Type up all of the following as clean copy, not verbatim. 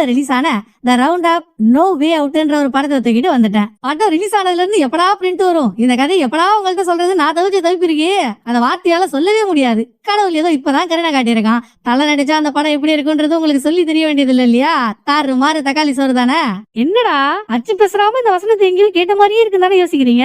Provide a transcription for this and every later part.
ஜூன்ல ரிலீஸ் ஆன த round up no வே அவுட்ன்ற ஒரு படத்தை தூக்கிட்டு வந்துட்டேன். படம் ரிலீஸ் ஆனதுல இருந்து எப்படா பிரிண்ட் வரும், இந்த கதை எப்படா உங்கள்கிட்ட சொல்றது, நான் தவிப்பிருக்கே அந்த வார்த்தையால சொல்லவே முடியாது. கடவுள் ஏதோ இப்பதான் கருணை காட்டியிருக்கான். தலை நடிச்சா அந்த படம் எப்படி இருக்குன்றது உங்களுக்கு சொல்லி தெரிய வேண்டியது இல்ல இல்லையா? தாறு மாறு தக்காளி சோறு தானே. என்னடா அச்சு பேசுறாம இந்த வசனத்தை எங்கேயும் கேட்ட மாதிரியே இருக்குன்னு யோசிக்கிறீங்க?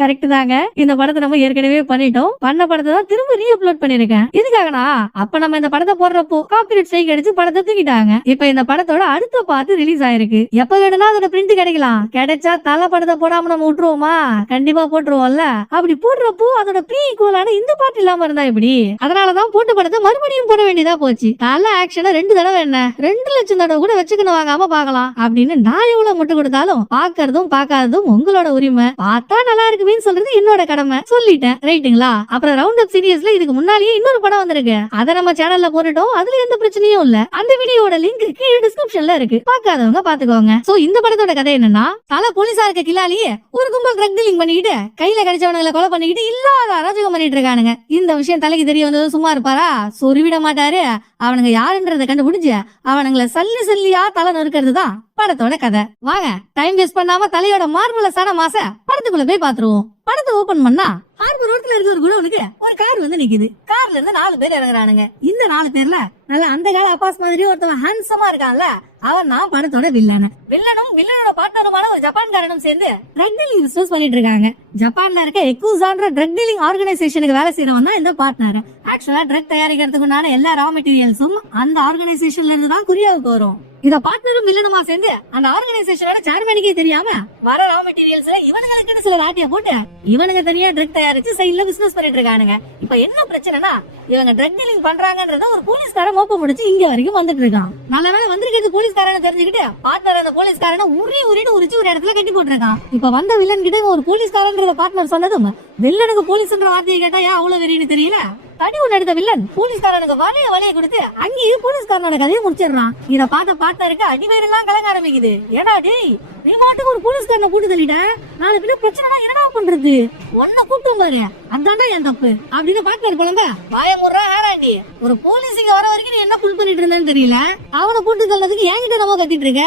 கரெக்ட் தாங்க. இந்த படத்தை நம்ம ஏற்கனவே பண்ணிட்டோம். பண்ண படத்தை தான் திரும்ப ரீஅப்லோட் பண்ணிருக்கேன். எதுக்காகனா அப்ப நம்ம இந்த படத்தை போடுறப்போ காப்பிரைட் ஸ்ட்ரைக் அடிச்சு படத்தை தூக்கிட்டாங்க. இப்ப இந்த படத்தோட அடுத்த பார்ட் ரிலீஸ் ஆயிருக்கு. எப்ப வேணும்னா அதோட பிரிண்ட் கிடைக்கலாம். கிடைச்சா தலை படத்தை போடாம நம்ம விட்டுருவோமா? கண்டிப்பா போட்டுருவோம்ல. அப்படி போடுறப்போ அதோட ப்ரீ ஈக்குவலான இந்த பார்ட் இல்லாம இருந்தா எப்படி? அதனாலதான் போட்டு படத்தை மறுபடியும் போட வேண்டியதா போச்சு. தலை ஆக்ஷனை 2 தடவை என்ன 2 லட்சம் தடவை கூட வச்சுக்கணும் வாங்காம பாக்கலாம் அப்படின்னு நான் எவ்வளவு முட்டு கொடுத்தாலும் பாக்குறதும் பாக்காததும் உங்களோட உரிமை. பார்த்தா நல்லா இருக்குன்னு சொல்றது என்னோட கடமை. சொல்லிட்டேன் ரைட்டுங்களா? அப்புறம் ரவுண்ட் அப் சீரியஸ்ல இதுக்கு முன்னாலேயே இன்னொரு படம் வந்திருக்கு. அதை நம்ம சேனல்ல போட்டுட்டோம். அதுல எந்த பிரச்சனையும் இல்ல. அந்த வீடியோட லிங்க் கீழே டிஸ்கிரிப்ஷன்ல இருக்கு. பாக்காதவங்க பாத்துக்கோங்க. சோ இந்த படத்தோட கதை என்னன்னா, தலை போலீஸா இருக்க கிளாலியே ஒரு கும்பல் ட்ரக் டீலிங் பண்ணிக்கிட்டு கையில கிடைச்சவனுங்களை கொலை பண்ணிக்கிட்டு இல்லாத அராஜகம் பண்ணிட்டு இருக்கானுங்க. இந்த விஷயம் தலைக்கு தெரிய வந்தது சும்மா இருப்பாரா? சொருவிட மாட்டாரு. அவனுங்க யாருன்றதை கண்டுபிடிச்சு அவனுங்களை சல்லியா தலை நொறுக்கிறது தான் படத்தோட கதை. வாங்க டைம் வேஸ்ட் பண்ணாம தலையோட மார்வலஸான மாச படத்துக்குள்ள போய் பாத்துருவோம். படத்தை ஓபன் பண்ணா ஹார்பர் ரோட்ல இருக்க ஒரு குடோனுக்கு ஒரு கார் வந்து நிக்குது. கார்ல இருந்து 4 பேர் இறங்குறானுங்க. இந்த 4 பேர்ல நல்ல அந்த கால அப்பாஸ் மாதிரி ஒருத்தவன் ஹேண்ட்ஸமா இருக்கான்ல, அவன் தான் படத்தோட வில்லனும் வில்லனோட பார்ட்னருமான ஒரு ஜப்பான்காரனும் சேர்ந்து ட்ரக் டீலிங் பிசினஸ் பண்ணிட்டு இருக்காங்க. ஜப்பான்ல இருக்க எக்கூசான்ற ட்ரக் டீலிங் ஆர்கனைசேஷனுக்கு வேலை செய்யறவன் தான் இந்த பார்ட்னர். ஆக்சுவலா ட்ரக் தயாரிக்கிறதுக்குண்டான எல்லா ரா மெட்டீரியல்ஸும் அந்த ஆர்கனைசேஷன்ல இருந்து தான் கொரியாவுக்கு வரும். இத பார்ட்னரும் வில்லனுமா சேர்ந்து அந்த ஆர்கனைசேஷனோட சேர்மேனுக்கே தெரியாம வர ரா மெட்டீரியல்ஸ்ல இவனுங்களுக்கு சில ராட்டிய போட்டு இவனுங்க தனியா ட்ரக் தயாரிச்சு சைட்ல பிசினஸ் பண்ணிட்டு இருக்கானுங்க. இப்ப என்ன பிரச்சனைனா, இவங்க ட்ரக் டீலிங் பண்றாங்கன்றத ஒரு போலீஸ்காரன் மோப்ப முடிச்சு இங்க வரைக்கும் வந்துட்டு இருக்கான். நல்ல வேளை வந்திருக்கிறது போலீஸ்காரன் தெரிஞ்சுக்கிட்டு பார்ட்னர் அந்த போலீஸ்காரனை உரிச்சு ஒரு இடத்துல கட்டி போட்டுருக்கான். இப்ப வந்த வில்லன் கிட்ட ஒரு போலீஸ்காரன்றத பார்ட்னர் சொன்னதும் வில்லனுக்கு போலீஸ்ன்ற வார்த்தையை கேட்டா ஏன் அவ்வளவு வெறின்னு தெரியல. தடி ஒண்ணு எடுத்த வில்லன் போலீஸ்காரனுக்கு வலைய கொடுத்து அங்கேயும் போலீஸ்காரனோட கதையை முடிச்சிடறான். இத பார்த்த பார்ட்னருக்கு அடிவயிறெல்லாம் கலங்க ஆரம்பிக்குது. ஏன்னா டேய், நீ மாட்டுக்கு ஒரு போலீஸ்காரனை கூட்டு தள்ளிட்ட, 4 பேரும் பிரச்சனை என்னடா பண்றது, ஒன்ன கூட்டும் பாரு, அதான்டா என் தப்பு அப்படின்னு பார்ட்னர் குழந்தை பயமுறா. ஆராண்டி ஒரு போலீஸ் இங்க வர வரைக்கும் நீ என்ன புல் பண்ணிட்டு இருந்தேன்னு தெரியல. அவனை கூட்டு தள்ளதுக்கு என்கிட்ட நம்ம கத்திட்டு இருக்க.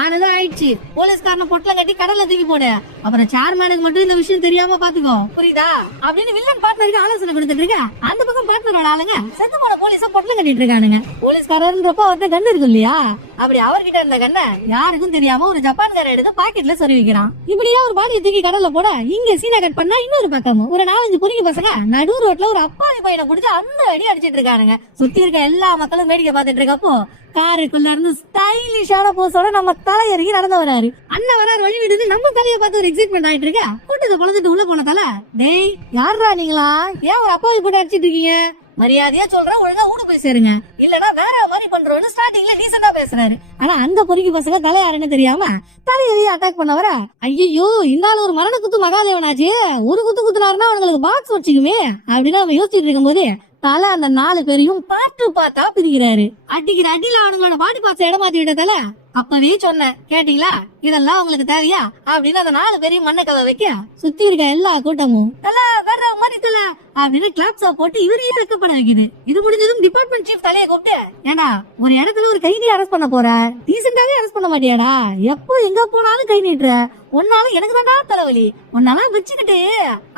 ஆனதான் ஆயிடுச்சு. போலீஸ்காரனை பொட்டல கட்டி கடல்ல தூக்கி போடு. அப்புறம் சேர்மேனுக்கு மட்டும் இந்த விஷயம் தெரியாம பாத்துக்கோ, புரியுதா அப்படின்னு வில்லன் பார்ட்னருக்கு ஆலோசனை கொடுத்துட்டு இருக்க. அந்த பக்கம் பார்ட்னரோட ஆளுங்க செத்து போன போலீஸ பொட்டல கட்டிட்டு இருக்கானுங்க. போலீஸ்காரன்றப்ப அவர்கிட்ட கண்ணு இருக்கு இல்லையா? அப்படி அவர்கிட்ட இருந்த கண்ணை யாருக்கும் தெரியாம ஒரு ஜப்பான்கார எடுத்து பாக்கெட்ல சொருவி வைக்கிறான். இப்படியே ஒரு பாடியை தூக்கி கடல்ல போட இங்க சீனா கட் பண்ணா இன்னொரு பக்கமும் ஒரு 4-5 பொறுக்கி பசங்க நடு ரோட்ல ஒரு அப்பாவி பையனை புடிச்சு அந்த அடி அடிச்சிட்டு இருக்கானுங்க. சுத்தி இருக்க எல்லா மக்களும் வேடிக்கை பார்த்துட்டு இருக்கப்போ காருக்குள்ள இருந்து ஸ்டைலிஷான போஸோட நம்ம தலை இறங்கி நடந்து வராரு. அண்ணன் வராரு வழி விடுது. நம்ம தலையை பார்த்து ஒரு எக்ஸைட்மெண்ட் ஆயிட்டு இருக்க. கூட்டத்தை பொழுதுட்டு உள்ள போன தலை, டேய் யாரா நீங்களா, ஏன் ஒரு அப்பாவி போட்டு அடிச்சிட்டு இருக்கீங்க, மரியாதையா சொல்ற, ஒழுங்கா ஊடு போய் சேருங்க, இல்லனா வேற மாதிரி பண்றோம்னு ஸ்டார்டிங்ல டீசெண்டா பேசுறாரு. ஆனா அந்த பொறுக்கி பசங்க தலை யாருன்னு தெரியாம தலையை அட்டாக் பண்ணவர, ஐயோ இந்த ஆள் ஒரு மரண குத்து மகாதேவனாச்சு, ஒரு குத்து குத்துனாருன்னா அவங்களுக்கு பாக்ஸ் வச்சுக்குமே அப்படின்னு அவன் யோசிச்சுட்டு இருக்கும் போது தலை அந்த 4 பேரையும் பார்த்தா பிரிக்கிறாரு. அடிக்கிற அடியில அவனுங்களோட பாடி பார்ட்ஸ் இடமாத்தி விட்ட தலை, அப்பவே சொன்னேன் கேட்டீங்களா, இதெல்லாம் உங்களுக்கு தேவையா அப்படின்னு அந்த 4 பேரையும் மண்ணை கதை வைக்க சுத்தி இருக்க எல்லா கூட்டமும் தலை வேற மாதிரி தலை அப்படின்னு கிளாப்ஸா போட்டு இவரையே ரெக்கப்பட வைக்குது. இது முடிஞ்சதும் டிபார்ட்மெண்ட் சீஃப் தலையை கூப்பிட்டு, ஏண்டா ஒரு இடத்துல ஒரு கைதி அரெஸ்ட் பண்ண போற, டீசெண்டாவே அரெஸ்ட் பண்ண மாட்டியாடா, எப்போ எங்க போனாலும் கை நீட்டுற, ஒன்னால எனக்கு தான்டா தலைவலி, ஒன்னால வச்சுக்கிட்டு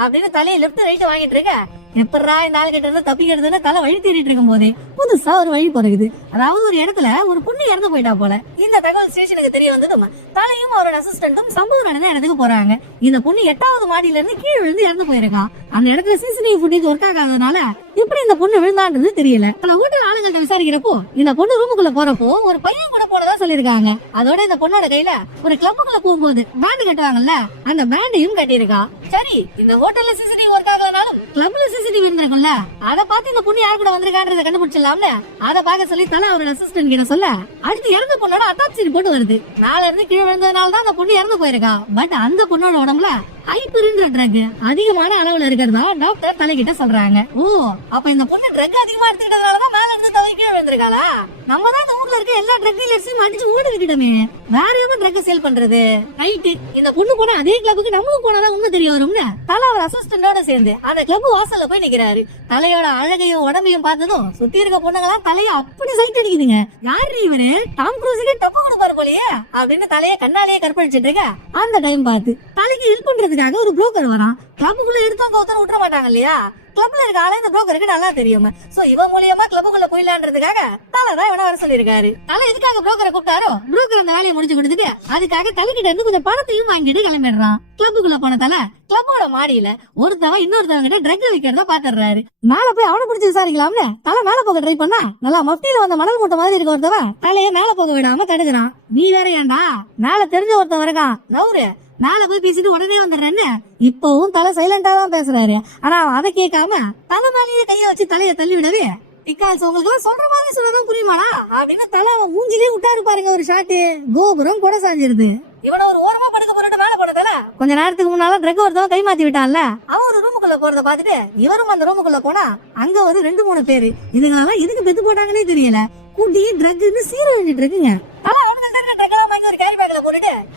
அப்படின்னு தலையை லெப்ட் ரைட் வாங்கிட்டு இருக்க. எப்படா இந்த ஆள் கிட்ட இருந்து தப்பிக்கிறதுன்னு தலை வழி தேடிட்டு இருக்கும் போதே புதுசா ஒரு வழி பிறகுது. அதாவது ஒரு இடத்துல ஒரு பொண்ணு இறந்து போயிட்டா போல. இந்த தகவல் ஸ்டேஷனுக்கு தெரிய வந்ததும் தலையும் அவரோட அசிஸ்டன்டும் சம்பவம் நடந்த இடத்துக்கு போறாங்க. இந்த பொண்ணு 8வது மாடியில இருந்து கீழே விழுந்து இறந்து போயிருக்கான். அந்த இடத்துல சிசிடிவி ஃபுட்டேஜ் ஒர்க் ஆகாதனால எப்படி இந்த பொண்ணு விழுந்தான்றது தெரியல. ஹோட்டல் ஆளுங்கள்ட்ட விசாரிக்கிறப்போ இந்த பொண்ணு ரூமுக்குள்ள போறப்போ ஒரு பையன் கூட போனதா சொல்லிருக்காங்க. அதோட இந்த பொண்ணோட கையில ஒரு கிளப்புக்குள்ள போகும்போது பேண்ட் கட்டுவாங்கல்ல, அந்த பேண்டையும் கட்டியிருக்கா. சரி, இந்த ஹோட்டல்ல சிசிடிவி ஒர்க் ஆகாதனாலும் கிளப்ல சிசிடிவி இருந்திருக்கும்ல, அதை பார்த்து இந்த பொண்ணு யார் கூட வந்திருக்கான்றத கண்டுபிடிச்சிடலாம்ல. அதை பார்க்க சொல்லி தலை அவரோட அசிஸ்டன்ட் கிட்ட சொல்ல, அடுத்து இறந்த பொண்ணோட அட்டாப்சி ரிப்போர்ட் வருது. மேல இருந்து கீழே விழுந்ததுனால தான் அந்த பொண்ணு இறந்து போயிருக்கா. பட் அந்த பொண்ணோட உடம்புல ஹைப்பர்ன்ற ட்ரக் அதிகமான அளவுல இருக்கிறதா டாக்டர் தலைகிட்ட சொல்றாங்க. ஓ, அப்ப இந்த பொண்ணு ட்ரக் அதிகமா எடுத்துக்கிட்டதுனாலதான் மேல இருந்து தவறி கீழே விழுந்திருக்காளா? நம்ம தான் இந்த ஊர்ல இருக்க எல்லா ட்ரக் டீலர்ஸையும் அடிச்சு ஓடி விட்டுட்டோமே, வேற எவன் ட்ரக் சேல் பண்றது? ரைட்டு, இந்த பொண்ணு போனா அதே கிளப்புக்கு நம்மளும் போனாதான் உண்மை தெரிய வரும்னு தலை அவர் அசிஸ்டண்டோட சேர்ந்து அந்த கிளப் வாசல்ல போய் நிக்கிறாரு. தலையோட அழகையும் உடம்பையும் பார்த்ததும் சுத்தி இருக்க பொண்ணுங்களாம் தலைய அப்படி சைட் அடிக்குதுங்க. யாரு இவரு? டாம் க்ரூஸுக்கு டப்பு கொடுப்பாரு போலயே அப்படின்னு தலைய கண்ணாலேயே கற்பழிச்சிட்டு இருக்க அந்த டைம் பார்த்து தலைக்கு ஹெல்ப் பண்றதுக்காக ஒரு புரோக்கர் வரான். கிளப்புக்குள்ள எடுத்தவங்க ஒருத்தர் விட்டுற மாட்டாங்க இல்லையா? கிளப்ல இருக்க ஆளே இந்த புரோக்கருக்கு நல்லா தெரியும். சோ இவன் மூலியமா கிளப்புக்குள்ள போயிடலான்றதுக்காக தலை தான் இவனை வர சொல்லிருக்காரு. தலை எதுக்காக புரோக்கரை கூப்பிட்டாரோ, புரோக்கர் அந்த வேலையை முடிச்சு கொடுத்துட்டு அதுக்காக தலைக்கிட்ட இருந்து கொஞ்சம் பணத்தையும் வாங்கிட்டு கிளம்பிடுறான். கிளப்புக்குள்ள போன தலை கிளப்போட மாடியில ஒருத்தவன் இன்னொருத்தவங்க கிட்ட ட்ரக் விக்கிறத பாத்துறாரு. மேல போய் அவனை பிடிச்சி விசாரிக்கலாம்னு தலை மேல போக ட்ரை பண்ணா, நல்லா மஃப்டியில வந்த மணல் மூட்டை மாதிரி இருக்க ஒருத்தவன் தலைய மேல போக விடாம தடுக்கிறான். நீ வேற ஏன்டா, மேல தெரிஞ்ச ஒருத்தன் இருக்கான் நவுரு, மேல போய் பேசிட்டு உடனே வந்துடுறேன்னு இப்பவும் தலை சைலண்டா தான் பேசுறாரு. ஆனா அதை கேட்காம தலை மேலேயே கைய வச்சு தலைய தள்ளி விடவே, பிகாஸ் உங்களுக்கு எல்லாம் சொல்ற மாதிரி சொல்லதான் புரியுமாடா அப்படின்னு தலை அவன் மூஞ்சிலே விட்டாரு பாருங்க ஒரு ஷாட்டு. கோபுரம் கூட சாஞ்சிருது. இவனை ஒரு ஓரமா படுக்க போட்டு மேல போனதால கொஞ்ச நேரத்துக்கு முன்னால ட்ரக் ஒருத்தவன் கை மாத்தி விட்டான்ல, அவன் ஒரு ரூமுக்குள்ள போறத பாத்துட்டு இவரும் அந்த ரூமுக்குள்ள போனா அங்க ஒரு 2-3 பேரு இதுங்கெல்லாம் எதுக்கு பெத்து போட்டாங்கன்னே தெரியல, கூட்டி ட்ரக்னு சீர வேண்டிட்டு இருக்குங்க.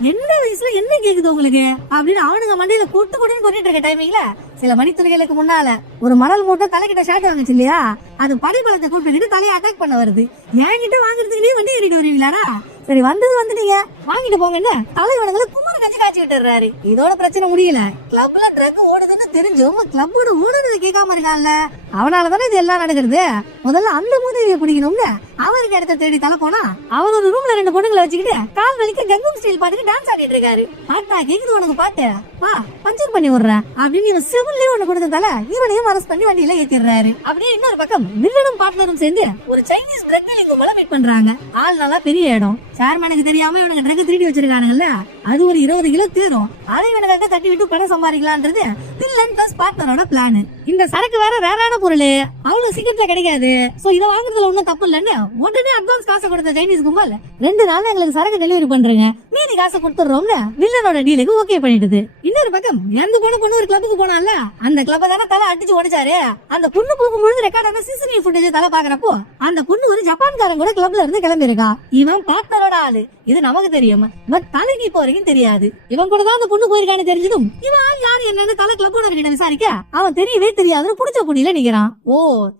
என்ன வயசுல என்ன கேக்குது உங்களுக்கு அப்படின்னு அவனுங்க மண்டையில கொட்டு கொட்டுன்னு கொட்டிட்டு இருக்க டைமிங்ல சில மணித்துறைகளுக்கு முன்னால ஒரு மணல் மூட்டை தலைக்கிட்ட ஷாட் வாங்குச்சு இல்லையா, அது படிப்பழத்தை கூப்பிட்டு தலையை அட்டாக் பண்ண வருது. என்கிட்ட வாங்குறதுக்கு வண்டி ஏறிட்டு வருவீங்களாடா? சரி வந்துட்டீங்க வாங்கிட்டு போங்கன்னு தலைவனுங்களை குமர கஞ்சி காய்ச்சி விட்டுறாரு. இதோட பிரச்சனை முடியல. கிளப்ல ட்ரக் ஓடுதுன்னு தெரிஞ்சும் கிளப்போட ஓடுறது கேட்காம இருக்கான்ல, அவனாலதானே இது எல்லாம் நடக்குது. முதல்ல அந்த மூதேவியை பிடிக்கணும்னு அவருக்கு இடத்த தேடி தலை போனா அவர் ஒரு ரூம்ல 2 பொண்ணுங்களை வச்சுக்கிட்டு கால் வலிக்க கங்கம் ஸ்டைல் பாட்டுக்கு டான்ஸ் ஆடிட்டு இருக்காரு. பாட்டா கேக்குது உனக்கு பாட்டு, வா பஞ்சர் பண்ணி விடுறேன் அப்படின்னு இவன் சிவில்லயே ஒண்ணு கொடுத்ததால இவனையும் அரெஸ்ட் பண்ணி வண்டியில ஏத்திடுறாரு. அப்படியே இன்னொரு பக்கம் வில்லனும் பார்ட்னரும் சேர்ந்து ஒரு சைனீஸ் ட்ரக் டீலிங் கும்பல மீட் பண்றாங்க. ஆள் நல்லா பெரிய இடம். சேர்மனுக்கு தெரியாம இவனுக்கு ட்ரக் திருடி வச்சிருக்கானுங்கல்ல, அது ஒரு 20 கிலோ தேரும். அதை இவனுக்கு தட்டி விட்டு பணம் சம்பாதிக்கலான்றது வில்லன் பிளஸ் பார்ட்னரோட பிளான். இந்த சரக்கு வேற ரேரான பொருள், அவ்வளவு சீக்கிரத்துல கிடைக்காது. சோ இதை வாங்குறதுல ஒன்னும் தப்பு இல்லன்னு உடனே அட்வான்ஸ் காசை கொடுத்த சைனீஸ் கும்பல் 2 நாள்ல எங்களுக்கு சரக்கு டெலிவரி பண்றீங்க, மீதி காசை கொடுத்துறோம்னு வில்லனோட டீலுக்கு ஓகே பண்ணிடுது. இன்னொரு பக்கம் இறந்து போன பொண்ணு ஒரு கிளப்புக்கு போனால, அந்த கிளப்ப தானே தலை அடிச்சு உடைச்சாரு. அந்த பொண்ணு போகும்போது ரெக்கார்டான சிசிடிவி ஃபுட்டேஜ் தலை பாக்குறப்போ அந்த பொண்ணு ஒரு ஜப்பான்காரன் கூட கிளப்ல இருந்து கிளம்பி இருக்கா. இவன் பார்ட்னரோட ஆளு, இது நமக்கு தெரியும். பட் தலைக்கு இப்போ வரைக்கும் தெரியாது. இவன் கூட தான் அந்த பொண்ணு போயிருக்கான்னு தெரிஞ்சதும் இவன் ஆள் யாரு என்னன்னு தலை கிளப்போட கிட்ட விசாரிக்க அவன் தெரியவே தெரியாதுன்னு புடிச்ச பொண்ணில நிக்கிறான். ஓ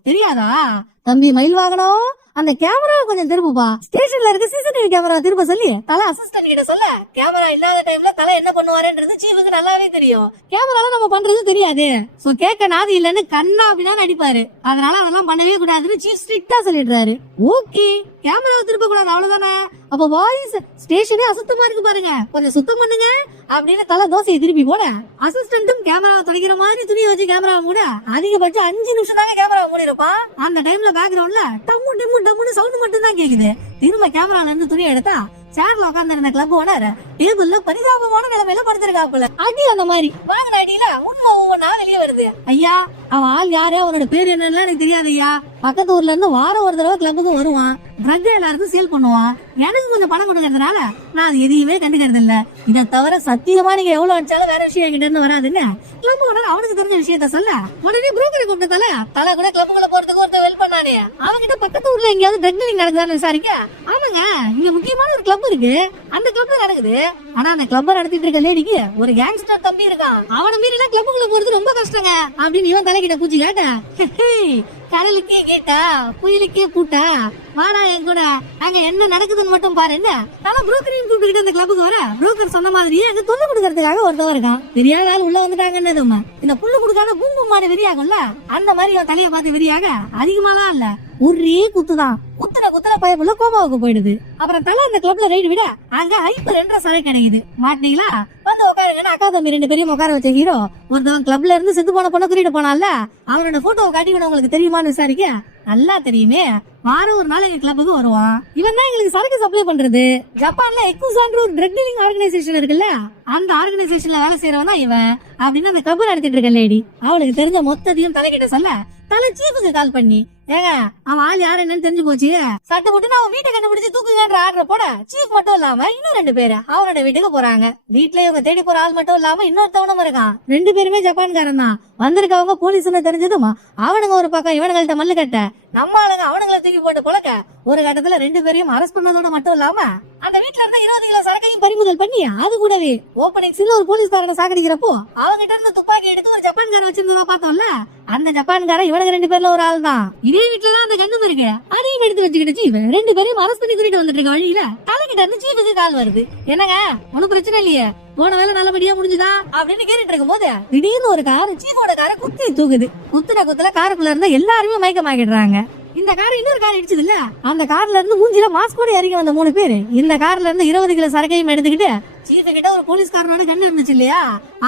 தெரியாதா தம்பி, மயில் வாங்கணும் அந்த கேமரா கொஞ்சம் திருப்புப்பா, ஸ்டேஷன்ல இருக்க சிசிடிவி கேமரா திருப்ப சொல்லி தலை அசிஸ்டன்ட் கிட்ட சொல்ல, கேமரா இல்லாத டைம்ல தலை என்ன பண்ணுவாருன்றது சீஃபுக்கு நல்லாவே தெரியும். கேமரால நம்ம பண்றது தெரியாது, சோ கேட்க நாதி இல்லன்னு கண்ணா அப்படின்னா நடிப்பாரு. அதனால அதெல்லாம் பண்ணவே கூடாதுன்னு சீஃப் ஸ்ட்ரிக்டா சொல்லிடுறாரு. ஓகே கேமராவை திருப்ப கூடாது அவ்வளவுதானே. அப்ப வாய்ஸ் ஸ்டேஷனே அசுத்தமா இருக்கு பாருங்க, கொஞ்சம் சுத்தம் பண்ணுங்க அப்படின்னு தலை தோசையை திருப்பி போட, அசிஸ்டன்ட்டும் கேமராவை துடைக்கிற மாதிரி துணியை வச்சு கேமராவை மூட அதிகபட்சம் 5 நிமிஷம் தாங்க கேமராவை மூடி இருப்பான். அந்த டைம்ல பேக்ரவுண்ட்ல டம்மு டம்மு டம்முன்னு சவுண்ட் மட்டும் தான் கேக்குது. திரும்ப கேமரால இருந்து துணியை எடுத்தா சேர்ல உட்கார்ந்து இருந்த கிளப் ஓனர் டேபிள்ல பரிதாபமான நிலைமையில படுத்திருக்காப்புல. அடி அந்த மாதிரி வாங்கின அடியில உண்மை ஒவ்வொன்னா வெளியே வருது. ஐயா அவன் ஆள் யாரு, அவனோட பேர் என்னன்னு எனக்கு தெரியாது ஐயா. பக்கத்து ஊர்ல இருந்து வாரம் ஒரு தடவை கிளப்புக்கு வருவான், ட்ரக் எல்லாருக்கும் சேல் பண்ணுவான். எனக்கு கொஞ்சம் பணம் கொடுக்கறதுனால நான் அது எதையுமே கண்டுக்கிறது இல்ல. இதை தவிர சத்தியமா நீங்க எவ்வளவு அடிச்சாலும் வேற விஷயம் கிட்ட இருந்து வராதுன்னு கிளப் ஓனர் அவனுக்கு தெரிஞ்ச விஷயத்த சொல்ல, உடனே புரோக்கரை கூப்பிட்டதால தலை கூட கிளப்புக்குள்ள போறதுக்கு ஒருத்தர் வெல் பண்ணானே, அவங்கிட்ட பக்கத்து ஊர்ல எங்கேயாவது ட்ரக் டீலிங் நடக்குதான்னு விசாரிக்க, ஆமாங்க இங்க முக்கியமான ஒரு கிளப் இருக்கு, அந்த கிளப்ல நடக்குது. ஆனா அந்த கிளப்ப நடத்திட்டு இருக்க லேடிக்கு ஒரு கேங்ஸ்டர் தம்பி இருக்கான், அவனை மீறி எல்லாம் கிளப்புக்குள்ள போறது ரொம்ப கஷ்டங்க அப்படின்னு இவன் தலைக்கிட்ட பூச்சி கேட்ட, கடலுக்கே கேட்டா புயலுக்கே பூட்டா வாடா என் கூட அங்க என்ன நடக்குதுன்னு மட்டும் பாரு. என்ன தலை புரோக்கரையும் கூப்பிட்டு அந்த கிளப்புக்கு வர, புரோக்கர் சொன்ன மாதிரியே அங்க தொல்லை கொடுக்கறதுக்காக ஒருத்தவன் இருக்கான். தெரியாத ஆள் உள்ள வந்துட்டாங்கன்னு இந்த புல்லு கொடுக்காத பூம்பு மாடு வெறியாகும்ல, அந்த மாதிரி அவன் தலையை பார்த்து வெறியாக அதிகமாலாம் இல்ல, ஒரே குத்துதான். குத்துற பயப்புள்ள கோமாவுக்கு போயிடுது. அப்புறம் தலை அந்த கிளப்ல ரைடு விட அங்க ஹைப்பர் என்ற சரை கிடைக்குது. மாட்டீங்களா வந்து உட்காருங்கன்னு அக்கா தம்பி 2 பேரையும் உட்கார வச்ச ஹீரோ ஒருத்தவன் கிளப்ல இருந்து செத்து போன பொண்ணை கூட்டிட்டு போனால, அவனோட போட்டோவை காட்டிக்கணும் உங்களுக்கு தெரியுமான்னு விசாரிக்க, நல்லா தெரியுமே வாரம் ஒரு நாள் எங்க கிளப்புக்கு வருவான், இவன் தான் எங்களுக்கு சரக்கு சப்ளை பண்றது. ஜப்பான்ல எக்குசான்ற ஒரு ட்ரக் டீலிங் ஆர்கனைசேஷன் இருக்குல்ல, அந்த ஆர்கனைசேஷன்ல வேலை செய்யறவன் தான் இவன் அப்படின்னு அந்த கிளப் நடத்திட்டு இருக்க லேடி அவளுக்கு தெரிஞ்ச மொத்தத்தையும் தலைக்கிட்ட சொல்ல, தலை சீஃபுக்கு கால் பண்ணி ஏங்க அவன் ஆள் யாரு என்னன்னு தெரிஞ்சு போச்சு. சட்டு போட்டு அவன் வீட்டை கண்டுபிடிச்சு தூக்குங்கன்ற ஆர்டர் போட சீஃப் மட்டும் இல்லாம இன்னும் 2 பேரு அவனோட வீட்டுக்கு போறாங்க. வீட்டுல இவங்க தேடி போற ஆள் மட்டும் இல்லாம இன்னொருத்தவனும் இருக்கான். 2 பேருமே ஜப்பான்காரன் தான். வந்திருக்கவங்க போலீஸ்னு தெரிஞ்சதுமா அவனுங்க ஒரு பக்கம் இவனுங்கள்ட்ட மல்லு கட்ட, நம்ம ஆளுங்க அவனுங்களை தூக்கி போட்டு பொழக்க ஒரு கட்டத்துல 2 பேரையும் அரெஸ்ட் பண்ணதோட மட்டும் இல்லாம அந்த வீட்டுல இருந்த 20 கிலோ சரக்கையும் பறிமுதல் பண்ணி அது கூடவே ஓப்பனிங்ஸ்ல ஒரு போலீஸ்காரனை சாகடிக்கிறப்போ அவங்கிட்ட இருந்து துப்பாக்கி எடுத்து ஒரு ஜப்பான்காரன் வச்சிருந்ததா பார்த்தோம்ல. அந்த ஜப்பான்காரன் இவனுக்கு 2 பேர்ல ஒரு ஆள் தான். இதே வீட்டுலதான் அந்த கண்ணும் இருக்கு. அதையும் எடுத்து வச்சுக்கிட்டு சீஃப் 2 பேரையும் அரெஸ்ட் பண்ணி கூட்டிட்டு வந்துட்டு இருக்க வழியில தலைகிட்ட இருந்து சீஃபுக்கு கால் வருது. என்னங்க ஒன்னும் பிரச்சனை இல்லையே, போன வேலை நல்லபடியா முடிஞ்சுதா அப்படின்னு கேட்டுட்டு இருக்கும் போது திடீர்னு ஒரு கார் சீஃபோட காரை குத்தி தூக்குது. குத்துல காருக்குள்ள இருந்த எல்லாருமே மயக்கமாக்கிடுறாங்க. இந்த கார் இன்னொரு கார் இடிச்சது இல்ல, அந்த கார்ல இருந்து மூஞ்சில மாஸ்கோட இறங்கி வந்த 3 பேரு இந்த கார்ல இருந்து 20 கிலோ சரக்கையும் எடுத்துக்கிட்டு சீஃப் கிட்ட ஒரு போலீஸ்காரனோட கண்ணு இருந்துச்சு இல்லையா,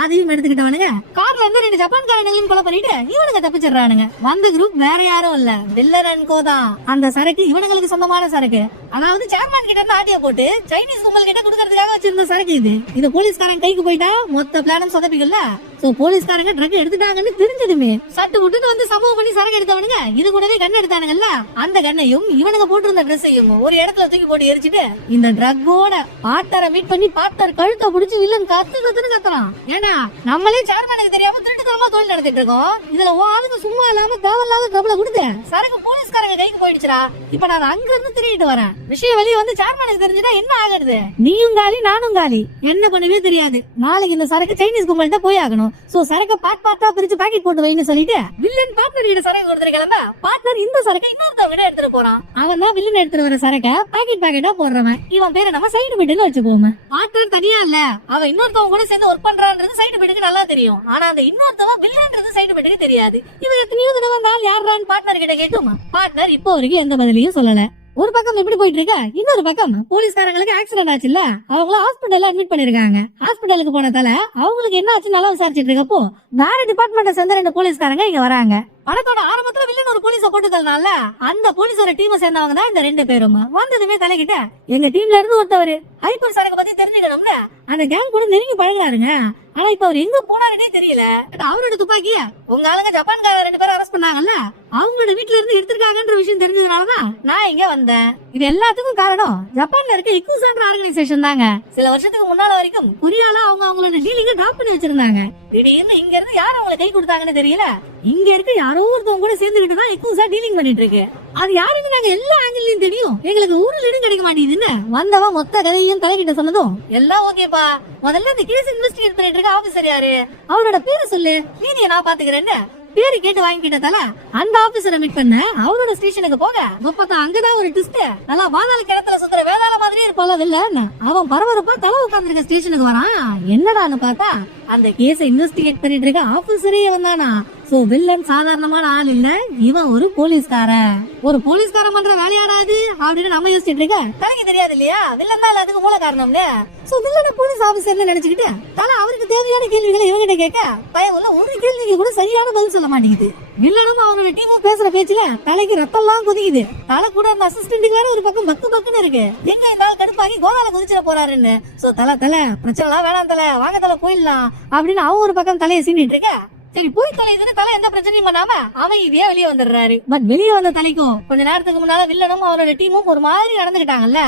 அதையும் எடுத்துக்கிட்டவனுங்க கார்ல இருந்து 2 ஜப்பான்காரங்களையும் கொலை பண்ணிட்டு இவனுங்க தப்பிச்சிடுறானுங்க. வந்த குரூப் வேற யாரும் இல்ல, வில்லன் அண்ட் கோ தான். அந்த சரக்கு இவனுங்களுக்கு சொந்தமான சரக்கு. அதாவது சேர்மன் கிட்ட இருந்து ஆட்டிய போட்டு சைனீஸ் கும்பல் கிட்ட கொடுக்கறதுக்காக வச்சிருந்த சரக்கு இது போலீஸ்காரன் கைக்கு போயிட்டா மொத்த பிளானும் சொதப்பிக்கல. சோ போலீஸ்காரங்க ட்ரக் எடுத்துட்டாங்கன்னு தெரிஞ்சதுமே சட்டு விட்டுட்டு வந்து சம்பவம் பண்ணி சரக்கு எடுத்தவனுங்க இது கூடவே கண்ணு எடுத்தானுங்கல்ல, அந்த கண்ணையும் இவனுங்க போட்டிருந்த ட்ரெஸ்ஸையும் ஒரு இடத்துல தூக்கி போட்டு எரிச்சிட்டு இந்த ட்ரக்கோட பார்ட்னரை மீட் பண்ணி பார்ட்னர் கழுத்தை பிடிச்சி வில்லன் கத்துன்னு கத்துறான். ஏன்னா நம்மளே சேர்மனுக்கு தெரியாம திருட்டுத்தனமா தொழில் நடத்திட்டு இருக்கோம். இதுல ஆளுங்க சும்மா இல்லாம தேவையில்லாத ட்ரபிள கொடுத்து சரக்கு போலீஸ்காரங்க கைக்கு போயிடுச்சுடா. இப்ப நான் அங்க இருந்து திருடிட்டு வரேன். விஷயம் வெளியே வந்து சேர்மனுக்கு தெரிஞ்சுட்டா என்ன ஆகுறது? நீயும் காலி நானும் காலி, என்ன பண்ணவே தெரியாது. நாளைக்கு இந்த சரக்கு சைனீஸ் கும்பல்கிட்ட போய் ஆகணும். சோ சரக்க பார்ட்டா பிரிச்சு பாக்கெட் போட்டு வைன்னு சொல்லிட்டு வில்லன் பார்ட்னர் கிட்ட சரக்கு கொடுத்துட்டு கிளம்ப பார்ட்னர் இந்த சரக்கை இன்னொருத்தவங்க எடுத்துட்டு போறான். அவன் தான் வில்லன் எடுத்துட்டு வர சரக்க பாக்கெட்டா போடுறவன். இவன் பேரை நம்ம சைடு பிட்டுன்னு வச்சுக்கோமே. பார்ட்னர் தனியா இல்ல, அவன் இன்னொருத்தவங்க கூட சேர்ந்து ஒர்க் பண்றான்றது சைடு பிட்டுக்கு நல்லா தெரியும். ஆனா அந்த இன்னொருத்தவன் வில்லன்றது சைடு பிட்டுக்கு தெரியாது. இவன் எத்தனையோ தடவை வந்தால் யாரான்னு பார்ட்னர் கிட்ட கேட்டும் பார்ட்னர் இப்போ வரைக்கும் எந்த பதிலையும் சொல்லல. ஒரு பக்கம் எப்படி போயிட்டு இருக்க, இன்னொரு பக்கம் போலீஸ்காரங்களுக்கு ஆக்சிடென்ட் ஆச்சுல்ல, அவங்கள ஹாஸ்பிட்டல்ல அட்மிட் பண்ணிருக்காங்க. ஹாஸ்பிட்டலுக்கு போனதால அவங்களுக்கு என்ன ஆச்சு நல்லா விசாரிச்சிட்டு இருக்கப்போ வேற டிபார்ட்மெண்ட்டை சேர்ந்த 2 போலீஸ்காரங்க இங்க வராங்க. படத்தோட ஆரம்பத்துல வில்லன் ஒரு போலீஸ போட்டுதல்னால அந்த போலீஸோட டீமை சேர்ந்தவங்க தான் இந்த 2 பேரும். வந்ததுமே தலைகிட்ட எங்க டீம்ல இருந்து ஒருத்தவர் ஹைப்பர் சரக்கு பத்தி தெரிஞ்சுக்கணும்னு அந்த கேங் கூட நெருங்கி பழகுறாருங்க. ஆனா இப்ப அவர் எங்க போனாருன்னே தெரியல. அவரோட துப்பாக்கிய உங்க ஆளுங்க ஜப்பான்கார 2 பேரும் அரெஸ்ட் பண்ணாங்கல்ல, அவங்களோட வீட்டுல இருந்து எடுத்திருக்காங்கன்ற விஷயம் தெரிஞ்சதுனாலதான் நான் இங்க வந்தேன். இது எல்லாத்துக்கும் காரணம் ஜப்பான்ல இருக்க இக்குசான்ற ஆர்கனைசேஷன் தாங்க. சில வருஷத்துக்கு முன்னால வரைக்கும் கொரியால அவங்களோட டீலிங்க டிராப் பண்ணி வச்சிருந்தாங்க. திடீர்னு இங்க இருந்து யார் அவங்களை கை கொடுத்தாங்கன்னு தெரியல, இங்க இருக்க யாரோ ஒருத்தவங்க கூட சேர்ந்துகிட்டு தான் இக்குசா டீலிங் பண்ணிட்டு இருக்கு. அது யாருன்னு நாங்க எல்லா ஆங்கிலையும் தெரியும், எங்களுக்கு ஊர்ல இடம் கிடைக்க மாட்டேங்குதுன்னு வந்தவன் மொத்த கதையும் தலைகிட்ட சொன்னதும் எல்லாம் ஓகேப்பா, முதல்ல இந்த கேஸ் இன்வெஸ்டிகேட் பண்ணிட்டு இருக்க ஆபீசர் யாரு, அவரோட பேரை சொல்லு, மீதியை நான் பாத்துக்கிறேன்னு பேரு கேட்டு வாங்கிக்கிட்டதால அந்த ஆபீசரை மீட் பண்ண அவரோட ஸ்டேஷனுக்கு போக அப்பதான் அங்கதான் ஒரு ட்விஸ்ட். நல்லா வாதாள கிணத்துல சுத்துற வேதாள மாதிரியே இருப்பால வில்லன். அவன் பரபரப்பா தலை உட்கார்ந்துருக்க ஸ்டேஷனுக்கு வரான். என்னடான்னு பார்த்தா அந்த கேஸை இன்வெஸ்டிகேட் பண்ணிட்டு இருக்க ஆபீசரே வந்தானா. சோ வில்லன் சாதாரணமான ஆள் இல்ல, இவன் ஒரு போலீஸ்காரன். ஒரு போலீஸ்காரன் பண்ற வேலையாடாது அப்படின்னு நம்ம யோசிச்சுட்டு இருக்க தலைக்கு தெரியாது இல்லையா, வில்லன் தான் எல்லாத்துக்கும் மூல காரணம்னு. சோ வில்லனை போலீஸ் ஆபீசர்னு நினைச்சுக்கிட்டு தலை அவருக்கு தேவையான கேள்விகளை இவங்கிட்ட கேட்க பயம் உள்ள ஒரு கேள்விக்கு கூட சரியான பதில் சொல்ல மாட்டேங்குது. வில்லனும் அவனோட டீமும் பேசுற பேச்சுல தலைக்கு ரத்தம் எல்லாம் கொதிக்குது. தலை கூட அந்த அசிஸ்டன்ட் வேற ஒரு பக்கம் பக்குன்னு இருக்கு, எங்க இந்த ஆள் கடுப்பாகி கோதால குதிச்சிட போறாருன்னு. சோ தலை பிரச்சனை எல்லாம் வேணாம் தலை, வாங்க தலை போயிடலாம் அப்படின்னு அவன் ஒரு பக்கம் தலையை சீண்டிட்டு இருக்க. சரி போய் தலை எந்த பிரச்சனையும் பண்ணாம அவன் இதே வெளியே வந்துடுறாரு. பட் வெளியே வந்த தலைக்கும் கொஞ்ச நேரத்துக்கு முன்னால வில்லனும் அவரோட டீமும் ஒரு மாதிரி நடந்துகிட்டாங்கல்ல,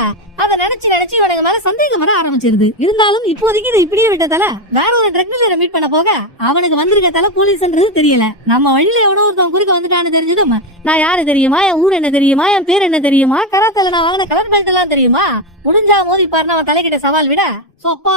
அதை நினைச்சு இவனுக்கு மேல சந்தேகம் வர ஆரம்பிச்சிருது. இருந்தாலும் இப்போதைக்கு இதை இப்படியே விட்டதால வேற ஒரு ட்ரக் டீலரை மீட் பண்ண போக அவனுக்கு வந்திருக்க தலை போலீஸ்ன்றது தெரியல. நம்ம வழியில எவனோ ஒருத்தவன் குறுக்க வந்துட்டான்னு தெரிஞ்சதும் நான் யாரு தெரியுமா, என் ஊர் என்ன தெரியுமா, என் பேர் என்ன தெரியுமா, கராத்தல நான் வாங்கின கலர் பெல்ட் எல்லாம் தெரியுமா, முடிஞ்சா மோதி பாருன்னு அவன் தலைக்கிட்ட சவால் விட சோப்பா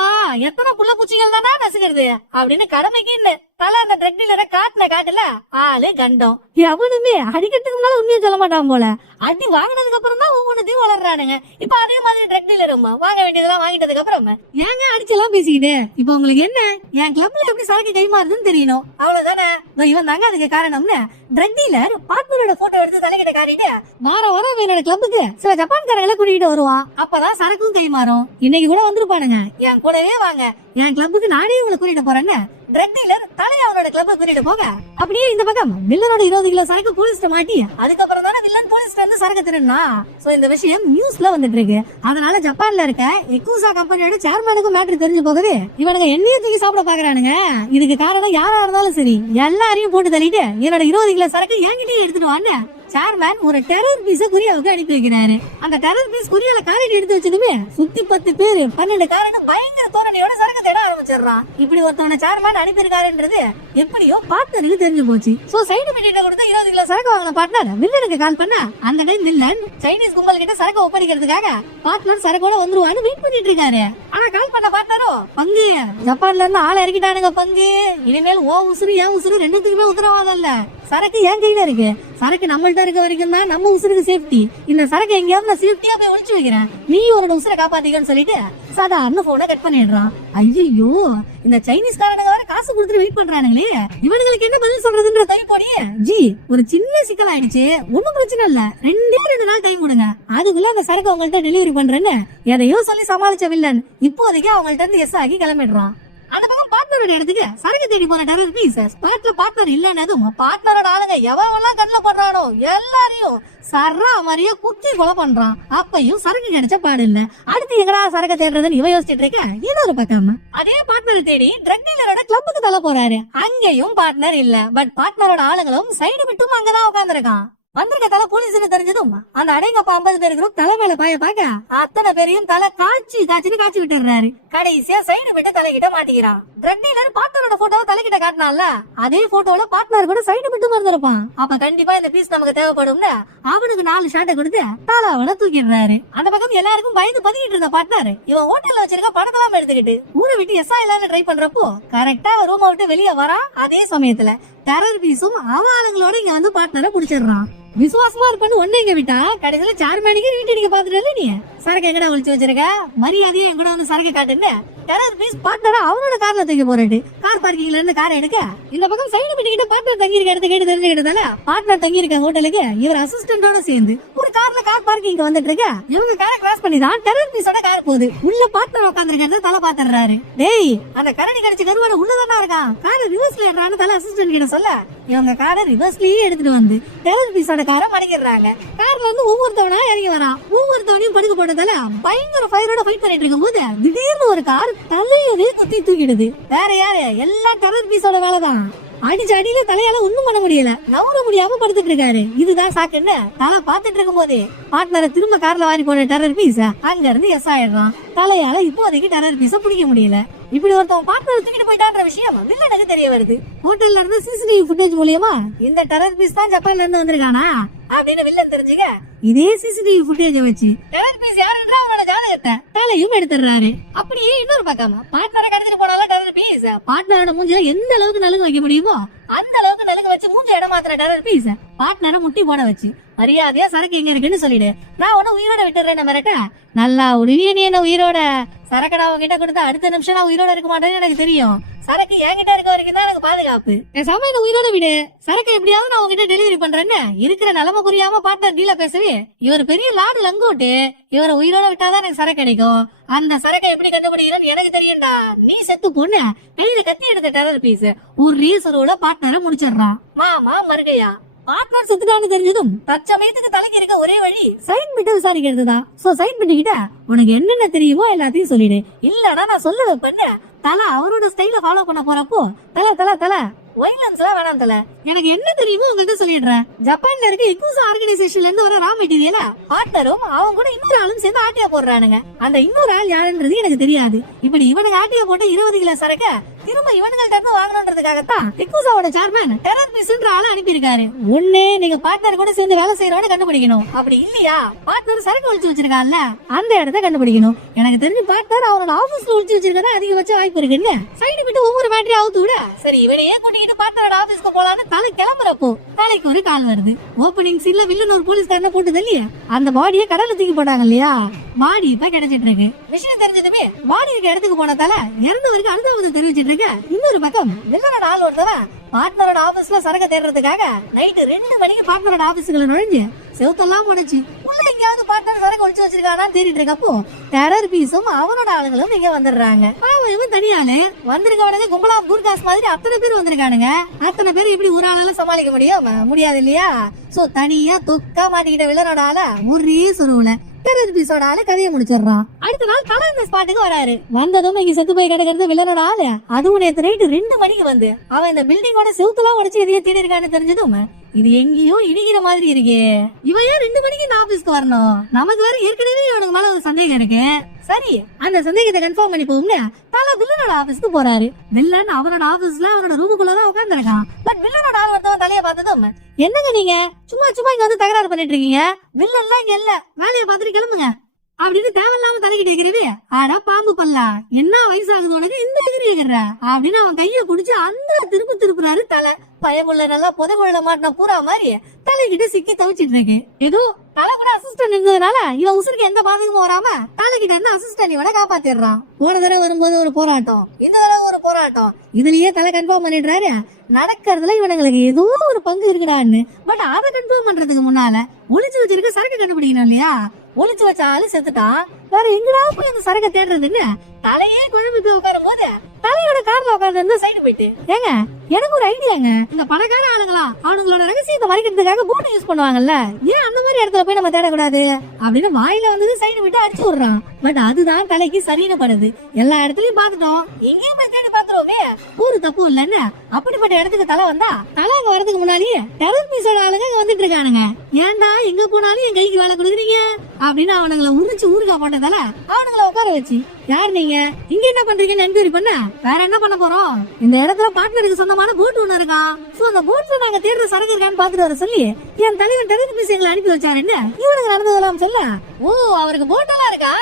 எத்தனை புள்ள பூச்சிகள் தானா நசுக்கிறது அப்படின்னு கடமைக்கு தலை அந்த ட்ரக் டீலரை காட்டுல ஆளு கண்டம். எவனுமே அடிக்கிறதுக்கு முன்னால உண்மையை சொல்ல மாட்டான் போல, அடி வாங்கினதுக்கு அப்புறம் தான் ஒவ்வொன்னுத்தையும் வளர்றானுங்க. இப்ப அதே மாதிரி ட்ரக் டீலரும் வாங்க வேண்டியதெல்லாம் வாங்கிட்டதுக்கு அப்புறம் ஏங்க அடிச்செல்லாம் பேசிக்கிட்டு இப்ப உங்களுக்கு என்ன, என் கிளப்ல எப்படி சரக்கு கைமாறுதுன்னு தெரியணும் அவ்வளவுதானே. இவன் தாங்க அதுக்கு காரணம்னு ட்ரக் டீலர் பார்ட்னரோட போட்டோ எடுத்து தலைக்கிட்ட காட்டிட்டு வாரம் என்னோட கிளப்புக்கு சில ஜப்பான்காரங்களை கூட்டிகிட்டு வருவான். அப்பதான் சரக்கும் கைமாறும். இன்னைக்கு கூட வந்துருப்பானுங்க, என் கூடவே வாங்க, என் கிளப்புக்கு நானே உங்களை கூட்டிட்டு போறேன்னு ட்ரக் டீலர் தலையை அவனோட கிளப்பை கூட்டிட்டு போக அப்படியே இந்த பக்கம் வில்லனோட 20 கிலோ சரக்கு போலீஸ்ட மாட்டி அதுக்கப்புறம் தானே வில்லன் போலீஸ்ல இருந்து சரக்கு திருடுனா. சோ இந்த விஷயம் நியூஸ்ல வந்துட்டு இருக்கு. அதனால ஜப்பான்ல இருக்க எக்குசா கம்பெனியோட சேர்மனுக்கும் மேட்டர் தெரிஞ்சு போகுது. இவனுங்க எண்ணெயை தூக்கி சாப்பிட பாக்குறானுங்க. இதுக்கு காரணம் யாரா இருந்தாலும் சரி எல்லாரையும் போட்டு தள்ளிட்டு என்னோட 20 கிலோ சரக்கு என்கிட்டயே எடுத்துட்டு வான்னு சேர்மேன் ஒரு டெரர் பீஸ குரியாவுக்கு அனுப்பி வைக்கிறாரு. அந்த டெரர் பீஸ் குரியால காரிட்டு எடுத்து வச்சதுமே சுத்தி 10 பேரு 12 காரன்னு பயங்கர தோரணையோட சரக்கு தேட ஆரம்பிச்சிடறான். இப்படி ஒருத்தவன சேர்மேன் அனுப்பியிருக்காருன்றது எப்படியோ பார்ட்னருக்கு தெரிஞ்சு போச்சு. சோ சைடு மீட்டிட்ட கொடுத்து 20 கிலோ சரக்கு வாங்கின பார்ட்னர் வில்லனுக்கு கால் பண்ணா அந்த டைம் வில்லன் சைனீஸ் கும்பல் கிட்ட சரக்கு ஒப்படைக்கிறதுக்காக பார்ட்னர் சரக்கோட வந்துருவான்னு வெயிட் பண்ணிட்டு இருக்காரு. ஆனா கால் பண்ண பார்ட்னரோ பங்கு ஜப்பான்ல இருந்து ஆளை இறக்கிட்டானுங்க பங்கு, இனிமேல் ஓ உசுறு ஏன் உசுறு ரெண்டுத்துக்குமே உத்தரவாதம் இல்ல, சரக்கு என் கையில இருக்கு, சரக்கு நம்மள்ட்ட இருக்க வரைக்கும் தான் நம்ம உசுருக்கு சேஃப்டி, இந்த சரக்கு எங்கேயாவது நான் சேஃப்டியா போய் ஒழிச்சு வைக்கிறேன், நீ ஒரு உசுரை காப்பாத்திக்கன்னு சொல்லிட்டு சாதாரண போனை கட் பண்ணிடுறான். ஐயோ இந்த சைனீஸ் காரனுங்க வேற காசு கொடுத்துட்டு வெயிட் பண்றானுங்களே, இவனுங்களுக்கு என்ன பதில் சொல்றதுன்ற தைப்போடி ஜி ஒரு சின்ன சிக்கல் ஆயிடுச்சு, ஒன்னும் பிரச்சனை இல்ல, 2 நாள் டைம் கொடுங்க, அதுக்குள்ள அந்த சரக்கு அவங்கள்ட்ட டெலிவரி பண்றேன்னு எதையோ சொல்லி சமாளிச்ச வில்லன் இப்போதைக்கு அவங்கள்ட்ட இருந்து எஸ் ஆகி கிளம்பிடுறான். அந்த பக்கம் பார்ட்னரோட இடத்துக்கு சரக்கு தேடி போன டெரர் பீஸ் ஸ்பாட்ல பார்ட்னர் இல்லன்னதும் பார்ட்னரோட ஆளுங்க எவெல்லாம் கண்ணுல பண்றானோ எல்லாரையும் சர்ரா மாதிரியே குத்தி கொலை பண்றான். அப்பையும் சரக்கு கிடைச்ச பாடு இல்ல. அடுத்து எங்கடா சரக்கு தேடுறதுன்னு இவ யோசிச்சுட்டு இருக்க. இன்னொரு பக்கம் அதே பார்ட்னர் தேடி ட்ரக் டீலரோட கிளப்புக்கு தள்ள போறாரு. அங்கேயும் பார்ட்னர் இல்ல. பட் பார்ட்னரோட ஆளுங்களும் சைடு விட்டும் அங்கதான் உட்காந்துருக்கான். வந்திருக்க தலை போலீஸ்னு தெரிஞ்சதும் அந்த அடைங்கப்பா 50 பேர் குரூப் தலை மேல பாய பாக்க அத்தனை பேரையும் தலை காய்ச்சின்னு காய்ச்சி விட்டுறாரு. கடைசியா சைடு விட்டு தலைகிட்ட மாட்டிக்கிறான். ட்ரக் டீலர் பார்ட்னரோட போட்டோவை தலைகிட்ட காட்டினால அதே போட்டோல பார்ட்னர் கூட சைடு விட்டு மறந்துருப்பான். அப்ப கண்டிப்பா இந்த பீஸ் நமக்கு தேவைப்படும்னு அவனுக்கு 4 ஷாட்டை கொடுத்து தலை அவனை தூக்கிடுறாரு. அந்த பக்கம் எல்லாருக்கும் பயந்து பதுக்கிட்டு இருந்த பார்ட்னர் இவன் ஹோட்டல்ல வச்சிருக்க படத்தெல்லாம் எடுத்துக்கிட்டு ஊரை விட்டு எஸ்ஆ இல்லாம ட்ரை பண்றப்போ கரெக்டா ரூமை விட்டு வெளியே வரான். அதே சமயத்துல டெரர் பீஸும் அவ ஆளுங்களோட இங்க வந்து பார்ட்னரை புடிச்சிடுறான். விசுவாசமா இருப்பேன்னு ஒண்ணு இங்க விட்டா கடைசியில சேர்மேனிக்கு வீட்டு பாத்துட்டு நீ சரக்கு எங்கடா ஒழிச்சு வச்சிருக்க, மரியாதையே எங்கூட வந்து சரக்கு காட்டுன்னு டெரர் பீஸ் பார்ட்னரா அவனோட கார்ல தூக்கி போறாரு. கார் பார்க்கிங்ல இருந்து காரை எடுக்க இந்த பக்கம் சைடு பண்ணிக்கிட்டு பார்ட்னர் தங்கி இருக்க இடத்த கேட்டு தெரிஞ்சுக்கிட்டதால பார்ட்னர் தங்கி இருக்க ஹோட்டலுக்கு இவர் அசிஸ்டன்டோட சேர்ந்து ஒரு கார்ல கார் பார்க்கிங் வந்துட்டு இருக்க. இவங்க காரை கிராஸ் பண்ணி தான் டெரர் பீஸோட கார் போகுது. உள்ள பார்ட்னர் உட்காந்துருக்கிறது தலை பாத்துறாரு. டேய் அந்த கரடி கடிச்ச கருவாடு உள்ளதானா இருக்கான், காரை ரிவர்ஸ்ல ஏறான்னு தலை அசிஸ்டன்ட் கிட்ட சொல்ல இவங்க காரை ரிவர்ஸ்லயே எடுத்துட்டு வந்து டெரர் பீஸோட காரை மடக்கிடுறாங்க. கார்ல வந்து ஒவ்வொருத்தவனா இறங்கி வரான். ஒவ்வொருத்தவனையும் படுக்க போட்டதால பயங்கர ஃபயரோட ஃபைட் பண்ணிட்டு இருக்கும் போது திடீர்னு ஒரு கார் தலையவே குத்தி தூக்கிடுது. வேற யாரு எல்லாம் டெரர் பீஸோட வேலைதான். அடிச்ச அடியில தலையால ஒண்ணும் பண்ண முடியல, நவர முடியாம படுத்துட்டு இருக்காரு. இதுதான் சாக்குன்னு தலை பாத்துட்டு இருக்கும் போதே பார்ட்னரை திரும்ப கார்ல வாரி போன டெரர் பீஸ் அங்க இருந்து எஸ் ஆயிடுறான். தலையால இப்போதைக்கு டெரர் பீஸ பிடிக்க முடியல. இப்படி ஒருத்தவன் பார்ட்னர் தூக்கிட்டு போயிட்டான்ற விஷயம் வில்லனுக்கு தெரிய வருது. ஹோட்டல்ல இருந்து சிசிடிவி ஃபுட்டேஜ் மூலியமா இந்த டெரர் பீஸ் தான் ஜப்பான்ல இருந்து வந்திருக்கானா அப்படின்னு வில்லன் தெரிஞ்சுக்க இதே சிசிடிவி ஃபுட்டேஜ் வச்சு டெரர் பீஸ் யாருன்றா அவனோட ஜாதகத்தை தலையும் எடுத்துறாரு. அப்படியே இன்னொரு பக்கம் பார்ட்னரை கடத்திட்டு போனாலும் டெரர் பீஸ் பார்ட்னரோட மூஞ்சில எந்த அளவுக்கு நலுங்க வைக்க முடியுமோ அந்த அளவுக்கு நலுங்க வச்சு மூஞ்ச இடம் மாத்திர டெரர் பீஸ் பார்ட்னரை முட்டி போட வச்சு மரியாதையா சரக்கு எங்க இருக்குன்னு சொல்லிடு, நான் உன உயிரோட விட்டுறேன் மிரட்ட. நல்லா உடனே நீ என்ன உயிரோட சரக்கு நான் உங்ககிட்ட கொடுத்தா அடுத்த நிமிஷம் நான் உயிரோட இருக்க மாட்டேன்னு எனக்கு தெரியும். சரக்கு என்கிட்ட இருக்க வரைக்கும் தான் எனக்கு பாதுகாப்பு. சமையல உயிரோட விடு, சரக்கு எப்படியாவது நான் உங்ககிட்ட டெலிவரி பண்றேன்னு இருக்கிற நிலைமை புரியாம பார்ட்னர் டீல பேசவே இவர் பெரிய லாடு லங்கோட்டு இவரை உயிரோட விட்டாதான் எனக்கு சரக்கு கிடைக்கும். அந்த சரக்கு எப்படி கண்டுபிடிக்கிறேன்னு எனக்கு தெரியும்டா, நீ செத்து பொண்ணு கையில கத்தி எடுத்த டெரர் பீஸ் ஒரு ரீசரோட பார்ட்னரை முடிச்சிடுறான். மாமா மருகையா பார்ட்னர் செத்துட்டான்னு தெரிஞ்சதும் தற்சமயத்துக்கு தலைக்கு இருக்க ஒரே வழி சைன் பிட்டு விசாரிக்கிறதுதான். சோ சைன் பிட்டுக்கிட்ட உனக்கு என்னென்ன தெரியுமோ எல்லாத்தையும் சொல்லிடு, இல்லடா நான் சொல்ல வைப்பேன்னு தலை அவரோட ஸ்டைல ஃபாலோ பண்ண போறப்போ தலை தலை தலை வைலன்ஸ் எல்லாம் வேணாம் தல, எனக்கு என்ன தெரியுமோ உங்ககிட்ட சொல்லிடுறேன். ஜப்பான்ல இருக்க இக்குசா ஆர்கனைசேஷன்ல இருந்து வர ரா மெட்டீரியல பார்ட்னரும் அவங்க கூட இன்னொரு ஆளும் சேர்ந்து ஆட்டியா போடுறானுங்க. அந்த இன்னொரு ஆள் யாருன்றது எனக்கு தெரியாது. இப்படி இவனுக்கு ஆட்டியா போட்டு 20 கிலோ சரக்க திரும்ப இவனுங்கள்ட்ட இருந்து வாங்கணுன்றதுக்காகத்தான் இக்குசாவோட சேர்மன் டெரர் பீஸ்ன்ற ஆளை அனுப்பியிருக்காரு. ஒண்ணு நீங்க பார்ட்னர் கூட சேர்ந்து வேலை செய்யறவன கண்டுபிடிக்கணும், அப்படி இல்லையா பார்ட்னர் சரக்கு ஒழிச்சு வச்சிருக்கான்ல அந்த இடத்த கண்டுபிடிக்கணும். எனக்கு தெரிஞ்சு பார்ட்னர் அவனோட ஆபீஸ்ல ஒழிச்சு வச்சிருக்கா அதிகபட்ச வாய்ப்பு இருக்குன்னு சைடு விட்டு ஒவ்வொரு பேட்டரி அவுத்து விட சரி இவனையே கூட்டிட்டு பார்ட்னரோட ஆபீஸ்க்கு போலான்னு தலை கிளம்புறப்போ தலைக்கு ஒரு கால் வருது. ஓபனிங் சீன்ல வில்லன் ஒரு போலீஸ்காரனை போட்டு தள்ளிய அந்த பாடியை கடல்ல தூக்கி போட்டாங்க இல்லையா, பாடி இப்ப கிடைச்சிட்டு இருக்கு. விஷயம் தெரிஞ்சதுமே பாடி இருக்க இடத்துக்கு போனதால இறந்தவருக்கு அனுதாபத்தை தெரிவிச்சிட்டு இருக்க. இன்னொரு பக்கம் வில்லனோட ஆள் ஒருத்தவன் பார்ட்னரோட ஆபீஸ்ல சரக்கு தேடுறதுக்காக நைட்டு 2 மணிக்கு பார்ட்னரோட ஆபீஸ்க்குள்ள நுழைஞ்சு செவுத்தெல்லாம் போனச்சு உள்ள எங்கயாவது பார்ட்னர் சரக்கு ஒழிச்சு வச்சிருக்கானான்னு தேடிட்டு இருக்கப்போ டெரர் பீஸும் அவனோட ஆளுங்களும் இங்க வந்துடுறாங்க. அவன் இவன் தனியாளு வந்திருக்கவனுக்கு கும்பலா கூர்காஸ் மாதிரி அத்தனை பேர் வந்திருக்கானுங்க. அத்தனை பேர் இப்படி ஒரு ஆளால சமாளிக்க முடியாது இல்லையா. சோ தனியா தொக்கா மாட்டிக்கிட்ட வில்லனோட ஆள ஒரே சொருவுல தெரபிஸோட ஆளு கதையை முடிச்சிடுறான். அடுத்த நாள் தலை இந்த ஸ்பாட்டுக்கு வராரு. வந்ததும் இங்க செத்து போய் கிடக்கிறது வில்லனோட ஆளு. அதுவும் நேற்று நைட்டு 2 மணிக்கு வந்து அவன் இந்த பில்டிங்கோட செவுத்துலாம் உடைச்சு எதையோ தேடி இருக்கான்னு தெரிஞ்சதும் இது எங்கேயோ இடிக்கிற மாதிரி இருக்கே, இவன் ஏன் 2 மணிக்கு இந்த ஆபீஸ்க்கு வரணும்? நமக்கு வேற ஏற்கனவே அவனுக்கு மேல ஒரு சந்தேகம் இருக்கு. சரி, அந்த சந்தேகத்தை கன்ஃபார்ம் பண்ணி போகும்னு தலை வில்லனோட ஆபீஸ்க்கு போறாரு. வில்லன் அவரோட ஆபீஸ்ல அவரோட ரூமுக்குள்ளதான் உட்காந்துருக்கான். பட் வில்லனோட ஆள் ஒருத்தவன் தலையை பார்த்ததும், என்னங்க நீங்க சும்மா சும்மா இங்க வந்து தகராறு பண்ணிட்டு இருக்கீங்க? வில்லன்லாம் இங்க இல்ல, வேலையை பார்த்துட்டு கிளம்புங்க அப்படின்னு தேவையில்லாம தலைக்கிட்டு கேக்குறது. ஆனா பாம்பு பல்லா, என்ன வயசாகுது உனக்கு இந்த எதிரி கேக்குற அப்படின்னு அவன் கைய புடிச்சு அந்த திருப்புறாரு. தலை பயமுள்ள நல்லா புதைகுள்ள மாட்டின பூரா மாதிரி தலைக்கிட்ட சிக்கி தவிச்சிட்டு இருக்கு. ஏதோ தலை கூட அசிஸ்டன்ட் இருந்ததுனால இவன் உசுருக்கு எந்த பாதகமும் வராம தலைக்கிட்ட இருந்து அசிஸ்டன்ட் இவனை காப்பாத்திடுறான். போன தடவை வரும்போது ஒரு போராட்டம், இந்த தடவை ஒரு போராட்டம். இதுலயே தலை கன்ஃபார்ம் பண்ணிடுறாரு நடக்கிறதுல இவனுங்களுக்கு ஏதோ ஒரு பங்கு இருக்குடான்னு. பட் அதை கன்ஃபார்ம் பண்றதுக்கு முன்னால ஒளிச்சு வச்சிருக்க சரக்கு கண்டுபிடிக்கணும் இல்லையா? ஒளிச்சு வச்ச ஆளு செத்துட்டான், வேற எங்கடா போய் அந்த சரக்கை தேடுறதுன்னு தலையே குழம்பு போய் உட்காரும் போது தலையோட கார்ல உட்கார்ந்து சைடு போயிட்டு, ஏங்க எனக்கு ஒரு ஐடியாங்க, இந்த பணக்கார ஆளுங்களா அவங்களோட ரகசியத்தை மறைக்கிறதுக்காக போட்டு யூஸ் பண்ணுவாங்கல்ல, ஏன் அந்த மாதிரி இடத்துல போய் நம்ம தேடக்கூடாது அப்படின்னு வாயில வந்தது சைடு விட்டு அடிச்சு விடுறான். பட் அதுதான் தலைக்கு சரியான படுது. எல்லா இடத்துலயும் பாத்துட்டோம், எங்கேயும் போய் தேடி பாத்துருவோமே, ஒரு தப்பு இல்லன்னு. அப்படிப்பட்ட இடத்துக்கு தலை வந்தா தலை அங்க வரதுக்கு முன்னாடியே டெரர் பீஸோட ஆளுங்க அங்க வந்துட்டு இருக்கானுங்க. ஏன்டா எங்க போனாலும் என் கைக்கு வேலை கொடுக்குறீங்க அப்படின்னு அவனுங்களை உரிச்சு ஊருக்கா போட்டதால அவனுங்களை உட்கார வச்சு, யார் நீங்க இங்க என்ன பண்றீங்கன்னு என்கொயரி பண்ண, வேற என்ன பண்ண போறோம், இந்த இடத்துல பார்ட்னருக்கு சொந்தமான போட் ஒண்ணு இருக்கான், சோ அந்த போட்ல நாங்க தேடுற சரக்கு இருக்கான்னு பாத்துட்டு வர சொல்லி என் தலைவன் டெரர் பீஸ் எங்களை அனுப்பி வச்சாரு. என்ன இவனுக்கு நடந்ததெல்லாம் சொல்ல, ஓ அவருக்கு போட்டெல்லாம் இருக்கா,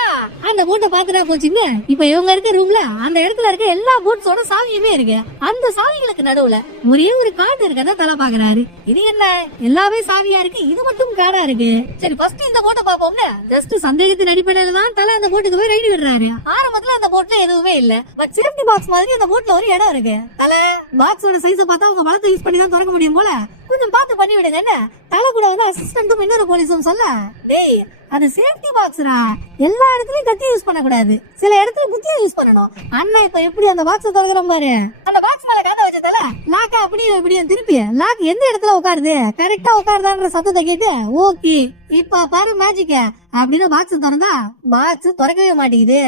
அந்த போட்டை பாத்துட்டா போச்சுன்னு இப்ப இவங்க இருக்க ரூம்ல அந்த இடத்துல இருக்க எல்லா போட்ஸோட சாவியுமே இருக்கு. அந்த சாவிகளுக்கு நடுவுல ஒரே ஒரு கார்டு இருக்கதான் தலை பாக்குறாரு. இது என்ன எல்லாமே சாவியா இருக்கு, இது மட்டும் கார்டா இருக்கு. சரி ஃபர்ஸ்ட் இந்த போட்டை பாப்போம்னு ஜஸ்ட் சந்தேகத்தின் அடிப்படையில தான் தலை அந்த போட்டுக்கு போய் ரைடு விடுறாரு. ஆரம்பத்துல அந்த போட்ல எதுவுமே இல்ல, பட் சேஃப்டி பாக்ஸ் மாதிரி அந்த போட்ல ஒரு இடம் இருக்கு. தலை பாக்ஸோட சைஸ பார்த்தா உங்க பலத்தை யூஸ் பண்ணி தான் திறக்க முடியும் போல, கொஞ்சம் பார்த்து பண்ணி விடுங்க. என்ன தலை கூட வந்து அசிஸ்டன்ட்டும் இன்னொரு போலீஸும் சொல்ல, டேய் அது சேஃப்டி பாக்ஸ்ரா, எல்லா இடத்துலயும் கத்தி யூஸ் பண்ண கூடாது, சில இடத்துல புத்தியை யூஸ் பண்ணணும். அண்ணா இப்ப எப்படி அந்த பாக்ஸ் திறக்கிறோம் பாரு, அந்த பாக்ஸ் மேல காத்த வச்சதால லாக்கா அப்படியே இப்படியும் திருப்பி லாக் எந்த இடத்துல உட்காருது கரெக்டா உட்காருதான்ற சத்தத்தை கேட்டு, ஓகே இப்ப பாரு மேஜிக்க அப்படின்னு பாக்ஸ் திறந்தா பாக்ஸ் திறக்கவே மாட்டேங்குது.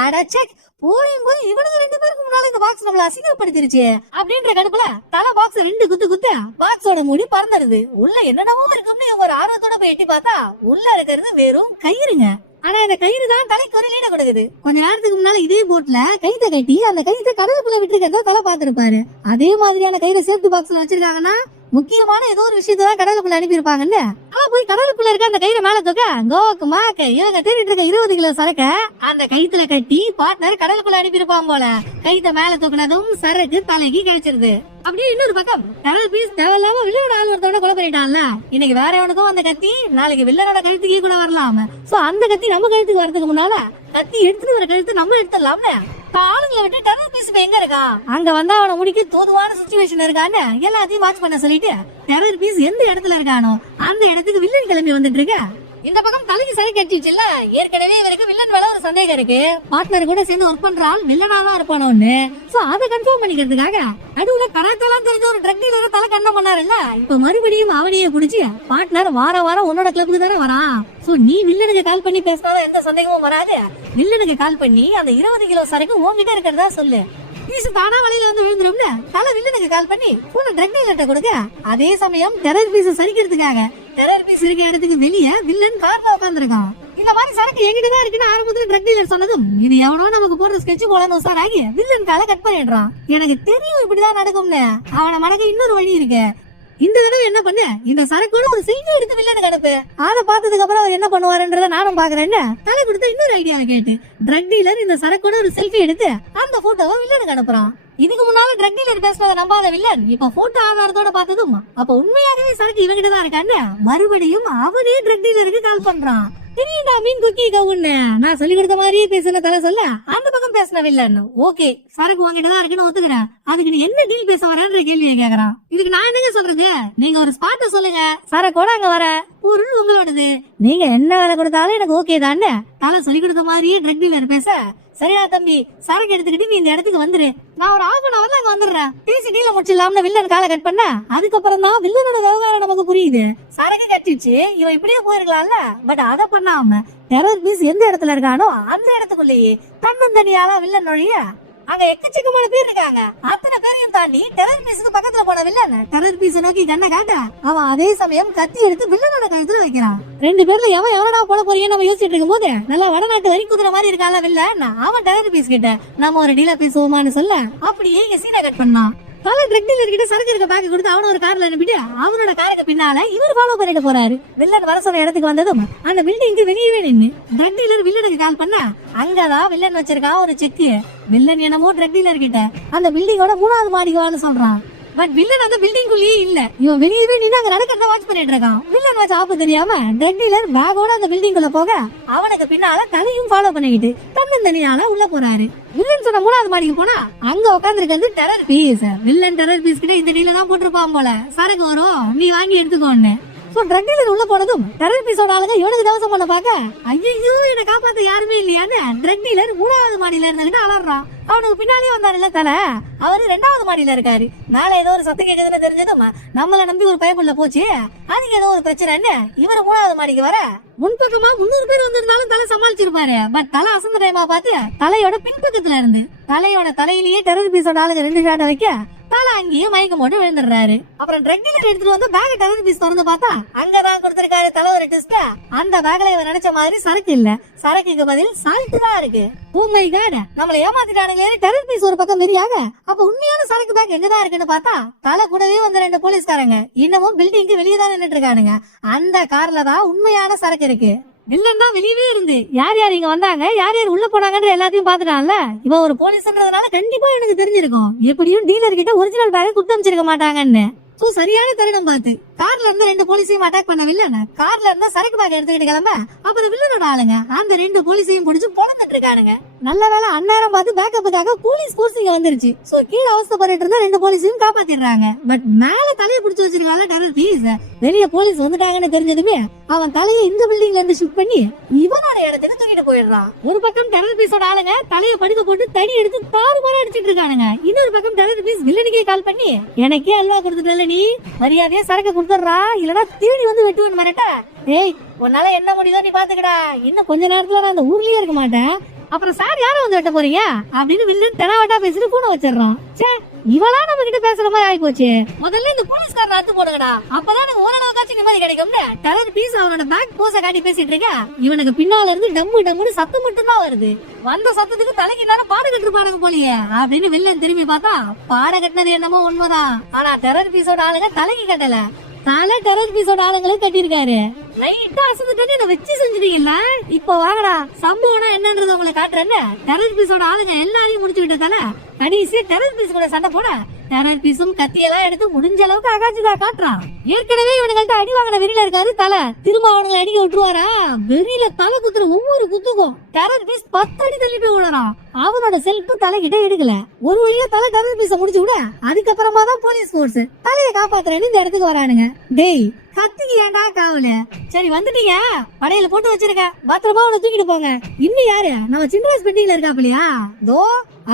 ஆடா செக் போயும் போய் இவனுக்கு 2 பேருக்கு முன்னால இந்த பாக்ஸ் நம்மள அசிங்கப்படுத்திருச்சு அப்படின்ற கடுப்புல தலை பாக்ஸ் 2 குத்து பாக்ஸோட மூடி பறந்துடுது. உள்ள என்னென்னவோ இருக்கும்னு இவங்க ஒரு ஆர்வத்தோட போய் எட்டி பார்த்தா உள்ள இருக்கிறது வெறும் கயிறுங்க. ஆனா இந்த கயிறு தான் தலைக்கு ஒரு லீட கொடுக்குது. கொஞ்ச நேரத்துக்கு முன்னால இதே போட்ல கைத்த கட்டி அந்த கைத்த கடலுக்குள்ள விட்டுருக்கிறத தலை பாத்துருப்பாரு. அதே மாதிரியான கயிறு சேஃப்டி பாக்ஸ்ல வச்சிருக்காங்கன்னா முக்கியமான ஏதோ ஒரு விஷயத்தான் கடலுக்குள்ள அனுப்பியிருப்பாங்கன்னு. ஆனா போய் கடலுக்குள்ள இருக்க அந்த கயிறை மேல தூக்க கோக்கு மாக்க இவங்க தேடிட்டு இருக்க 20 கிலோ சரக்க அந்த கயித்துல கட்டி பார்ட்னர் கடலுக்குள்ள அனுப்பியிருப்பான் போல. கைத்த மேல தூக்குனதும் சரக்கு தலைக்கு கிடைச்சிருது. அப்படியே இன்னொரு பக்கம் டெரர் பீஸ் தேவையில்லாம வில்லனோட ஆள் ஒருத்தவன கொலை பண்ணிட்டான்ல, இன்னைக்கு வேற எவனுக்கும் அந்த கத்தி நாளைக்கு வில்லனோட கழுத்துக்கே கூட வரலாம். சோ அந்த கத்தி நம்ம கழுத்துக்கு வரதுக்கு முன்னால கத்தி எடுத்துட்டு வர கழுத்து நம்ம எடுத்துடலாம்னு ஆளுங்களை விட்டு டெரர் பீஸ் எங்க இருக்கா அங்க வந்தா அவனை முடிக்க தோதுவான சிச்சுவேஷன் இருக்கான்னு எல்லாத்தையும் வாட்ச் பண்ண சொல்லிட்டு டெரர் பீஸ் எந்த இடத்துல இருக்கானோ அந்த இடத்துக்கு வில்லன் கிளம்பி வந்துட்டு இருக்க. இந்த பக்கம் தலைக்கு சரி கட்டிச்சுல்ல, ஏற்கனவே இவருக்கு வில்லன் மேல ஒரு சந்தேகம் இருக்கு. பார்ட்னர் கூட சேர்ந்து ஒர்க் பண்ற ஆள் வில்லனா தான் இருப்பானோன்னு. சோ அதை கன்ஃபார்ம் பண்ணிக்கிறதுக்காக நடுவுல கராத்தெல்லாம் தெரிஞ்ச ஒரு ட்ரக் டீலரை தலை கண்ணம் பண்ணாருல்ல, இப்ப மறுபடியும் அவனையே குடிச்சு பார்ட்னர் வாரம் உன்னோட கிளப்புக்கு தானே வரான். சோ நீ வில்லனுக்கு கால் பண்ணி பேசினாதான் எந்த சந்தேகமும் வராது. வில்லனுக்கு கால் பண்ணி அந்த 20 கிலோ சரக்கு உன்கிட்ட இருக்கிறதா சொல்லு, பீஸ் தானா வலையில வந்து விழுந்துரும்னு தலை வில்லனுக்கு கால் பண்ணி போன ட்ரக் டீலர்ட்ட கொடுக்க. அதே சமயம் டெரர் பீஸ் சரிக்கிறதுக்காக டெரர் பீஸ் இருக்க இடத்துக்கு வெளியே வில்லன் கார்ல உட்காந்துருக்கான். இந்த மாதிரி சரக்கு எங்கிட்டதான் இருக்குன்னு ஆரம்பத்துல ட்ரக் டீலர் சொன்னதும் இது எவனோ நமக்கு போடுற ஸ்கெட்ச் போலன்னு உசாராகி வில்லன் கால கட் பண்ணிடுறான். எனக்கு தெரியும் இப்படிதான் நடக்கும்னு. அவனை மடக்க இன்னொரு வழி இருக்கு. இந்த தடவை என்ன பண்ண, இந்த சரக்கோட ஒரு செல்ஃபி எடுத்து வில்லனுக்கு அனுப்பு. அதை பார்த்ததுக்கு அப்புறம் அவர் என்ன பண்ணுவாருன்றத நானும் பாக்குறேன்னு தலை கொடுத்த இன்னொரு ஐடியா கேட்டு ட்ரக் டீலர் இந்த சரக்கோட ஒரு செல்ஃபி எடுத்து அந்த போட்டோவை வில்லனுக்கு அனுப்புறான். இதுக்கு முன்னால ட்ரக் டீலர் பேசுறத நம்பாத வில்லன் இப்ப போட்டோ ஆதாரத்தோட பார்த்ததும் அப்ப உண்மையாகவே சரக்கு இவங்கிட்ட தான் இருக்கான்னு மறுபடியும் அவனே ட்ரக் டீலருக்கு கால் பண்றான். தெரியுண்டா மீன் குக்கி கவுன்னு நான் சொல்லி கொடுத்த மாதிரியே பேசுன தலை சொல்ல அந்த பக்கம் பேசின வில்லன், ஓகே சரக்கு உங்ககிட்ட தான் இருக்குன்னு ஒத்துக்கிறேன், அதுக்கு நீ என்ன டீல் பேச வரேன்ற கேள்வியை கேக்குறான். இதுக்கு நான் என்னங்க சொல்றது, நீங்க ஒரு ஸ்பாட்ட சொல்லுங்க, சரக்கோட அங்க வர பொருள் உங்களோடது, நீங்க என்ன வேலை கொடுத்தாலும் எனக்கு ஓகே தான்னு தலை சொல்லி கொடுத்த மாதிரியே ட்ரக் டீலர் பேச சரியா தம்பி, சரக்கு எடுத்துக்கிட்டு நீ இந்த இடத்துக்கு வந்துரு, நான் ஒரு 1/2 hourல அங்க வந்துடுறேன், பேசி டீல முடிச்சிடலாம்னு வில்லன் காலை கட் பண்ண. அதுக்கப்புறம் தான் வில்லனோட விவகாரம் நமக்கு புரியுது. சரக்கு கட்டிச்சு, இவன் இப்படியே போயிருக்கலாம்ல. பட் அதை பண்ணாம டெரர் பீஸ் எந்த இடத்துல இருக்கானோ அந்த இடத்துக்குள்ளேயே தன்னந்தனியால வில்லன் நுழைய அங்க எக்கச்சக்கமான பேர் இருக்காங்க. அத்தனை பேரையும் தாண்டி டெரர் பீஸுக்கு பக்கத்துல போன வில்லன் டெரர் பீஸ நோக்கி கண்ணை காட்ட, அவன் அதே சமயம் கத்தி எடுத்து வில்லனோட கழுத்துல வைக்கிறான். 2 பேர்ல எவன் எவனடா போட போறீங்கன்னு நம்ம யோசிச்சுட்டு இருக்கும் போது நல்லா வடநாட்டு வரி குதிரை மாதிரி இருக்கால வில்லன், அவன் டெரர் பீஸ் கிட்ட நம்ம ஒரு டீல பேசுவோமான்னு சொல்ல அப்படியே இங்க சீனை கட் பண்ணான். தலை ட்ரக் டீலர் கிட்ட சரக்கு இருக்க பேக் கொடுத்து அவன ஒரு கார்ல அனுப்பிட்டு அவனோட காருக்கு பின்னால இவர் ஃபாலோ பண்ணிட்டு போறாரு. வில்லன் வர சொன்ன இடத்துக்கு வந்ததும் அந்த பில்டிங்க்கு வெளியவே நின்னு ட்ரக் டீலர் வில்லனுக்கு கால் பண்ண அங்கதான் வில்லன் வச்சிருக்கான் ஒரு செக்கு. வில்லன் என்னமோ ட்ரக் டீலர் கிட்ட அந்த பில்டிங்கோட 3வது மாடிக்கு வான்னு சொல்றான். பட் வில்லன் அந்த பில்டிங்குள்ளேயே இல்ல, இவன் வெளியவே நின்று அங்க நடக்கிறத வாட்ச் பண்ணிட்டு இருக்கான். வில்லன் வாட்ச் ஆப்பு தெரியாம ட்ரக் டீலர் பேக்கோட அந்த பில்டிங்குள்ள போக அவனுக்கு பின்னால தலையும் ஃபாலோ பண்ணிக்கிட்டு தன்னந்தனியால உள்ள போறாரு. வில்லன் சொன்ன 3வது மாடிக்கு போனா அங்க உட்காந்துருக்கிறது terror piece. Villain terror piece கிட்ட இந்த டீல தான் போட்டிருப்பான் போல, சரக்கு வரும் நீ வாங்கி எடுத்துக்கோன்னு. ட்ரக் டீலர் உள்ள போனதும் டெரர் பீஸோட ஆளுங்க இவனுக்கு தவசம் பண்ண பாக்க ஐயோ என்ன காப்பாத்த யாருமே இல்லையான்னு ட்ரக் டீலர் 3வது மாடியில இருந்துகிட்டு அலறான். அவனுக்கு பின்னாலே வந்தாருல்ல தலை, அவரு 2வது மாடியில இருக்காரு. மேல ஏதோ ஒரு சத்தம் கேக்குதுன்னு தெரிஞ்சதும் நம்மள நம்பி ஒரு பயப்புள்ள போச்சு, அதுக்கு ஏதோ ஒரு பிரச்சனைன்னு இவரு 3வது மாடிக்கு வர முன்பக்கமா 300 பேர் வந்திருந்தாலும் தலை சமாளிச்சிருப்பாரு. பட் தலை அசந்த டைமா பார்த்து தலையோட பின்பக்கத்துல இருந்து தலையோட தலையிலேயே டெரர் பீஸோட ஆளுங்க 2 ஷாட் வைக்க தலை அங்கேயே மயக்கம் போட்டு விழுந்துடுறாரு. அப்புறம் ட்ரக் டீலர் எடுத்துட்டு வந்து பேக் டெரர் பீஸ் திறந்து பார்த்தா அங்கதான் கொடுத்திருக்காரு தலை ஒரு ட்விஸ்ட். அந்த பேக்ல இவன் நினைச்ச மாதிரி சரக்கு இல்ல, சரக்குக்கு பதில் சால்ட் தான் இருக்கு. ஓ மை காட், நம்மள ஏமாத்திட்டானுங்க டெரர் பீஸ் ஒரு பக்கம் வெறியாக. அப்ப உண்மையான சரக்கு பேக் எங்கதான் இருக்குன்னு பார்த்தா தலை கூடவே வந்த 2 போலீஸ்காரங்க இன்னமும் பில்டிங்க்கு வெளியே தான் நின்னுட்டு இருக்கானுங்க. அந்த கார்ல தான் உண்மையான சரக்கு இருக்கு. வில்லன் தான் வெளியவே இருந்து யார் யார் இங்க வந்தாங்க யார் யார் உள்ள போனாங்கன்ற எல்லாத்தையும் பாத்துட்டான்ல. இவன் ஒரு போலீஸ்ன்றதுனால கண்டிப்பா எனக்கு தெரிஞ்சிருக்கும் எப்படியும் டீலர் கிட்ட ஒரிஜினல் பேக் குடுத்து அமைச்சிருக்க மாட்டாங்கன்னு. சரியான தருணம் பார்த்து கார்ல இருந்து 2 போலீஸையும் அட்டாக் பண்ண வில்லன் கார்ல இருந்தா சரக்கு பேக் எடுத்துக்கிட்டு கிளம்ப அப்புறம் வில்லனோட ஆளுங்க அந்த 2 போலீஸையும் பிடிச்சு பொழந்துட்டு இருக்கானுங்க. நல்ல வேலை அந்நேரம் பார்த்து பேக்கப்புக்காக போலீஸ் போர்ஸ் இங்க வந்துருச்சு. சோ கீழே அவஸ்தைப்பட்டு இருந்த 2 போலீஸையும் காப்பாத்திடுறாங்க. பட் மேல தலையை பிடிச்சு வச்சிருக்காங்க டெரர் பீஸ். வெளிய போலீஸ் வந்துட்டாங்கன்னு தெரிஞ்சதுமே அவன் தலையை இந்த பில்டிங்ல இருந்து ஷிஃப்ட் பண்ணி இவனோட இடத்துக்கு தூக்கிட்டு போயிடுறான். ஒரு பக்கம் டெரர் பீஸோட ஆளுங்க தலையை படுக்க போட்டு தடி எடுத்து தாறுமாறா அடிச்சிட்டு இருக்கானுங்க. இன்னொரு பக்கம் டெரர் பீஸ் வில்லனுக்கே கால் பண்ணி எனக்கே அல்வா கொடுத்துட்டல நீ மரியாதையா சரக்கு கொடுத்துடுறா இல்லனா தேடி வந்து வெட்டுவேன் மிரட்ட. ஏய் உன்னால என்ன முடியுதோ நீ பாத்துக்கடா, இன்னும் கொஞ்ச நேரத்துல நான் அந்த ஊர்லயே இருக்க மாட்டேன், அப்புறம் சார் யார வந்து வெட்ட போறீங்க அப்படின்னு வில்லன் தெனாவட்டா பேசிட்டு போன வச்சிடறோம். சே இவளா நம்ம கிட்ட பேசுற மாதிரி ஆயி போச்சு. முதல்ல இந்த போலீஸ்காரன் அத்து போடுங்கடா, அப்பதான் எனக்கு ஓரளவுக்காச்சும் நிம்மதி கிடைக்கும்னு டெரர் பீஸ் அவனோட பேக் போஸ காட்டி பேசிட்டு இருக்க. இவனுக்கு பின்னால இருந்து டம்மு டம்முன்னு சத்தம் மட்டும் தான் வருது. வந்த சத்தத்துக்கு தலைக்கு நேரம் பாட கட்டு பாருங்க போலியே அப்படின்னு வில்லன் திரும்பி பார்த்தா பாட கட்டினது என்னமோ உண்மைதான். ஆனா டெரர் பீஸோட ஆளுங்க தலைக்கு கட்டல, தலை டெரர் பீஸோட ஆளுங்களுக்கு கட்டிருக்காரு. லைட்டா அசந்துட்டு என்ன வச்சு செஞ்சுட்டீங்கல்ல, இப்ப வாங்கடா சம்பவம் என்னன்றது உங்களை காட்டுறேன்னு டெரர் பீஸோட ஆளுங்க எல்லாரையும் முடிச்சு விட்டதால கடைசி டெரர் பீஸ் கூட சண்டை போட டெரர் பீஸும் கத்தியெல்லாம் எடுத்து முடிஞ்ச அளவுக்கு அகாஜிதா காட்டுறான். ஏற்கனவே இவனுங்கள்ட்ட அடி வாங்கின வெறியில இருக்காரு தலை, திரும்ப அவனுங்க அடிக்க விட்டுருவாரா? வெறியில தலை குத்துற ஒவ்வொரு குத்துக்கும் டெரர் பீஸ் 10 அடி தள்ளி போய் விடுறான். அவனோட செல்ஃப் தலைகிட்ட எடுக்கல, ஒரு வழியா தலை டெரர் பீஸ முடிச்சு விட அதுக்கப்புறமா தான் போலீஸ் போர்ஸ் தலையை காப்பாத்துறேன்னு இந்த இடத்துக்கு வரானுங்க. டேய் கத்திக்கு ஏன்டா காவலு, சரி வந்துட்டீங்க படையில போட்டு வச்சிருக்க, பத்திரமா அவனை தூக்கிட்டு போங்க. இன்னும் யாரு நம்ம சின்ராஸ் பெட்டியில இருக்காப்லையா, தோ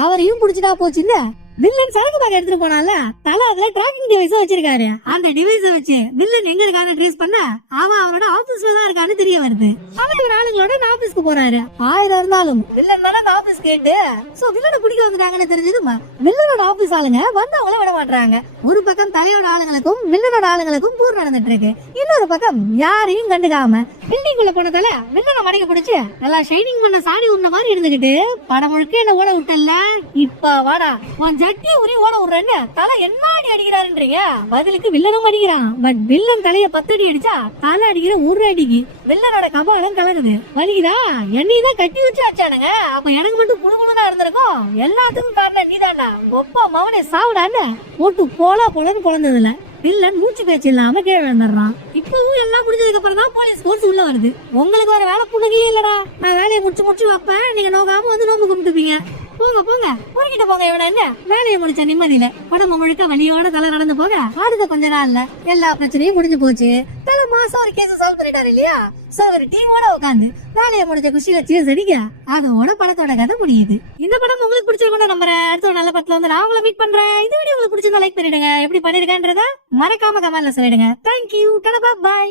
அவரையும் புடிச்சிட்டா போச்சுன்னு வில்லன் சரக்கு பேக் எடுத்துட்டு போனால தலை அதுல டிராக்கிங் டிவைஸ் வச்சிருக்காரு. அந்த டிவைஸ வச்சு வில்லன் எங்க இருக்கான்னு ட்ரேஸ் பண்ண அவன் அவனோட ஆபீஸ்ல தான் இருக்கான்னு தெரிய வருது. தலைவர் ஆளுங்களோட ஆபீஸ்க்கு போறாரு. 1000 இருந்தாலும் வில்லன் தானே அந்த ஆபீஸ் கேட்டு. சோ வில்லனை பிடிக்க வந்துட்டாங்கன்னு தெரிஞ்சதுமா வில்லனோட ஆபீஸ் ஆளுங்க வந்தவங்கள விட மாட்டாங்க. ஒரு பக்கம் தலையோட ஆளுங்களுக்கும் வில்லனோட ஆளுங்களுக்கும் போர் நடந்துட்டு இருக்கு. இன்னொரு பக்கம் யாரையும் கண்டுக்காம பில்டிங் குள்ள போனதால வில்லனை மடக்க பிடிச்சு நல்லா ஷைனிங் பண்ண சாணி உண்ண மாதிரி இருந்துகிட்டு படம் முழுக்க என்ன ஓட விட்டல, இப்ப வாடா ஜட்டி உரி ஓட விடுறேன்னு தலை என்ன அடி அடிக்கிறாருன்றீங்க. பதிலுக்கு வில்லனும் அடிக்கிறான். பட் வில்லன் தலைய 10 அடி அடிச்சா தலை அடிக்கிற 1 அடிக்கு வில்லனோட கபாலம் கலகுது. வலிக்குதா? என்னையும் தான் கட்டி வச்சு வச்சானுங்க, அப்ப எனக்கு மட்டும் புழுகுழுனா இருந்திருக்கும். எல்லாத்துக்கும் காரணம் நீதாண்டா, ஒப்பா மவனே சாவுடான்னு போட்டு போலன்னு பொழந்ததுல வில்லன் மூச்சு பேச்சு இல்லாம கீழே விழுந்துடுறான். இப்பவும் எல்லாம் முடிஞ்சதுக்கு அப்புறம் தான் போலீஸ் போர்ஸ் உள்ள வருது. உங்களுக்கு வர வேலை புண்ணுக்கே இல்லடா, நான் வேலையை முடிச்சு வைப்பேன், நீங்க நோக்காம வந்து நோம்பு கும்பிட்டுப்பீங்க. போங்க போங்க போய்கிட்ட போங்க. இவன என்ன வேலையை முடிச்ச நிம்மதியில உடம்பு முழுக்க வலியோட தலை நடந்து போக அடுத்த கொஞ்ச நாள்ல எல்லா பிரச்சனையும் முடிஞ்சு போச்சு. தலை மாசம் ஒரு கேஸ் சால்வ் பண்ணிட்டாரு இல்லையா? சோ ஒரு டீமோட உட்காந்து வேலையை முடிச்ச குஷியில சீஸ் அடிக்க அதோட படத்தோட கதை முடியுது. இந்த படம் உங்களுக்கு பிடிச்சிருக்கோம் நம்புறேன். அடுத்த ஒரு நல்ல படத்துல வந்து நான் உங்களை மீட் பண்றேன். இந்த வீடியோ உங்களுக்கு பிடிச்சிருந்தா லைக் பண்ணிடுங்க. எப்படி பண்ணிருக்கேன்றத மறக்காம கமெண்ட்ல சொல்லிடுங்க. தேங்க்யூ. பாய்.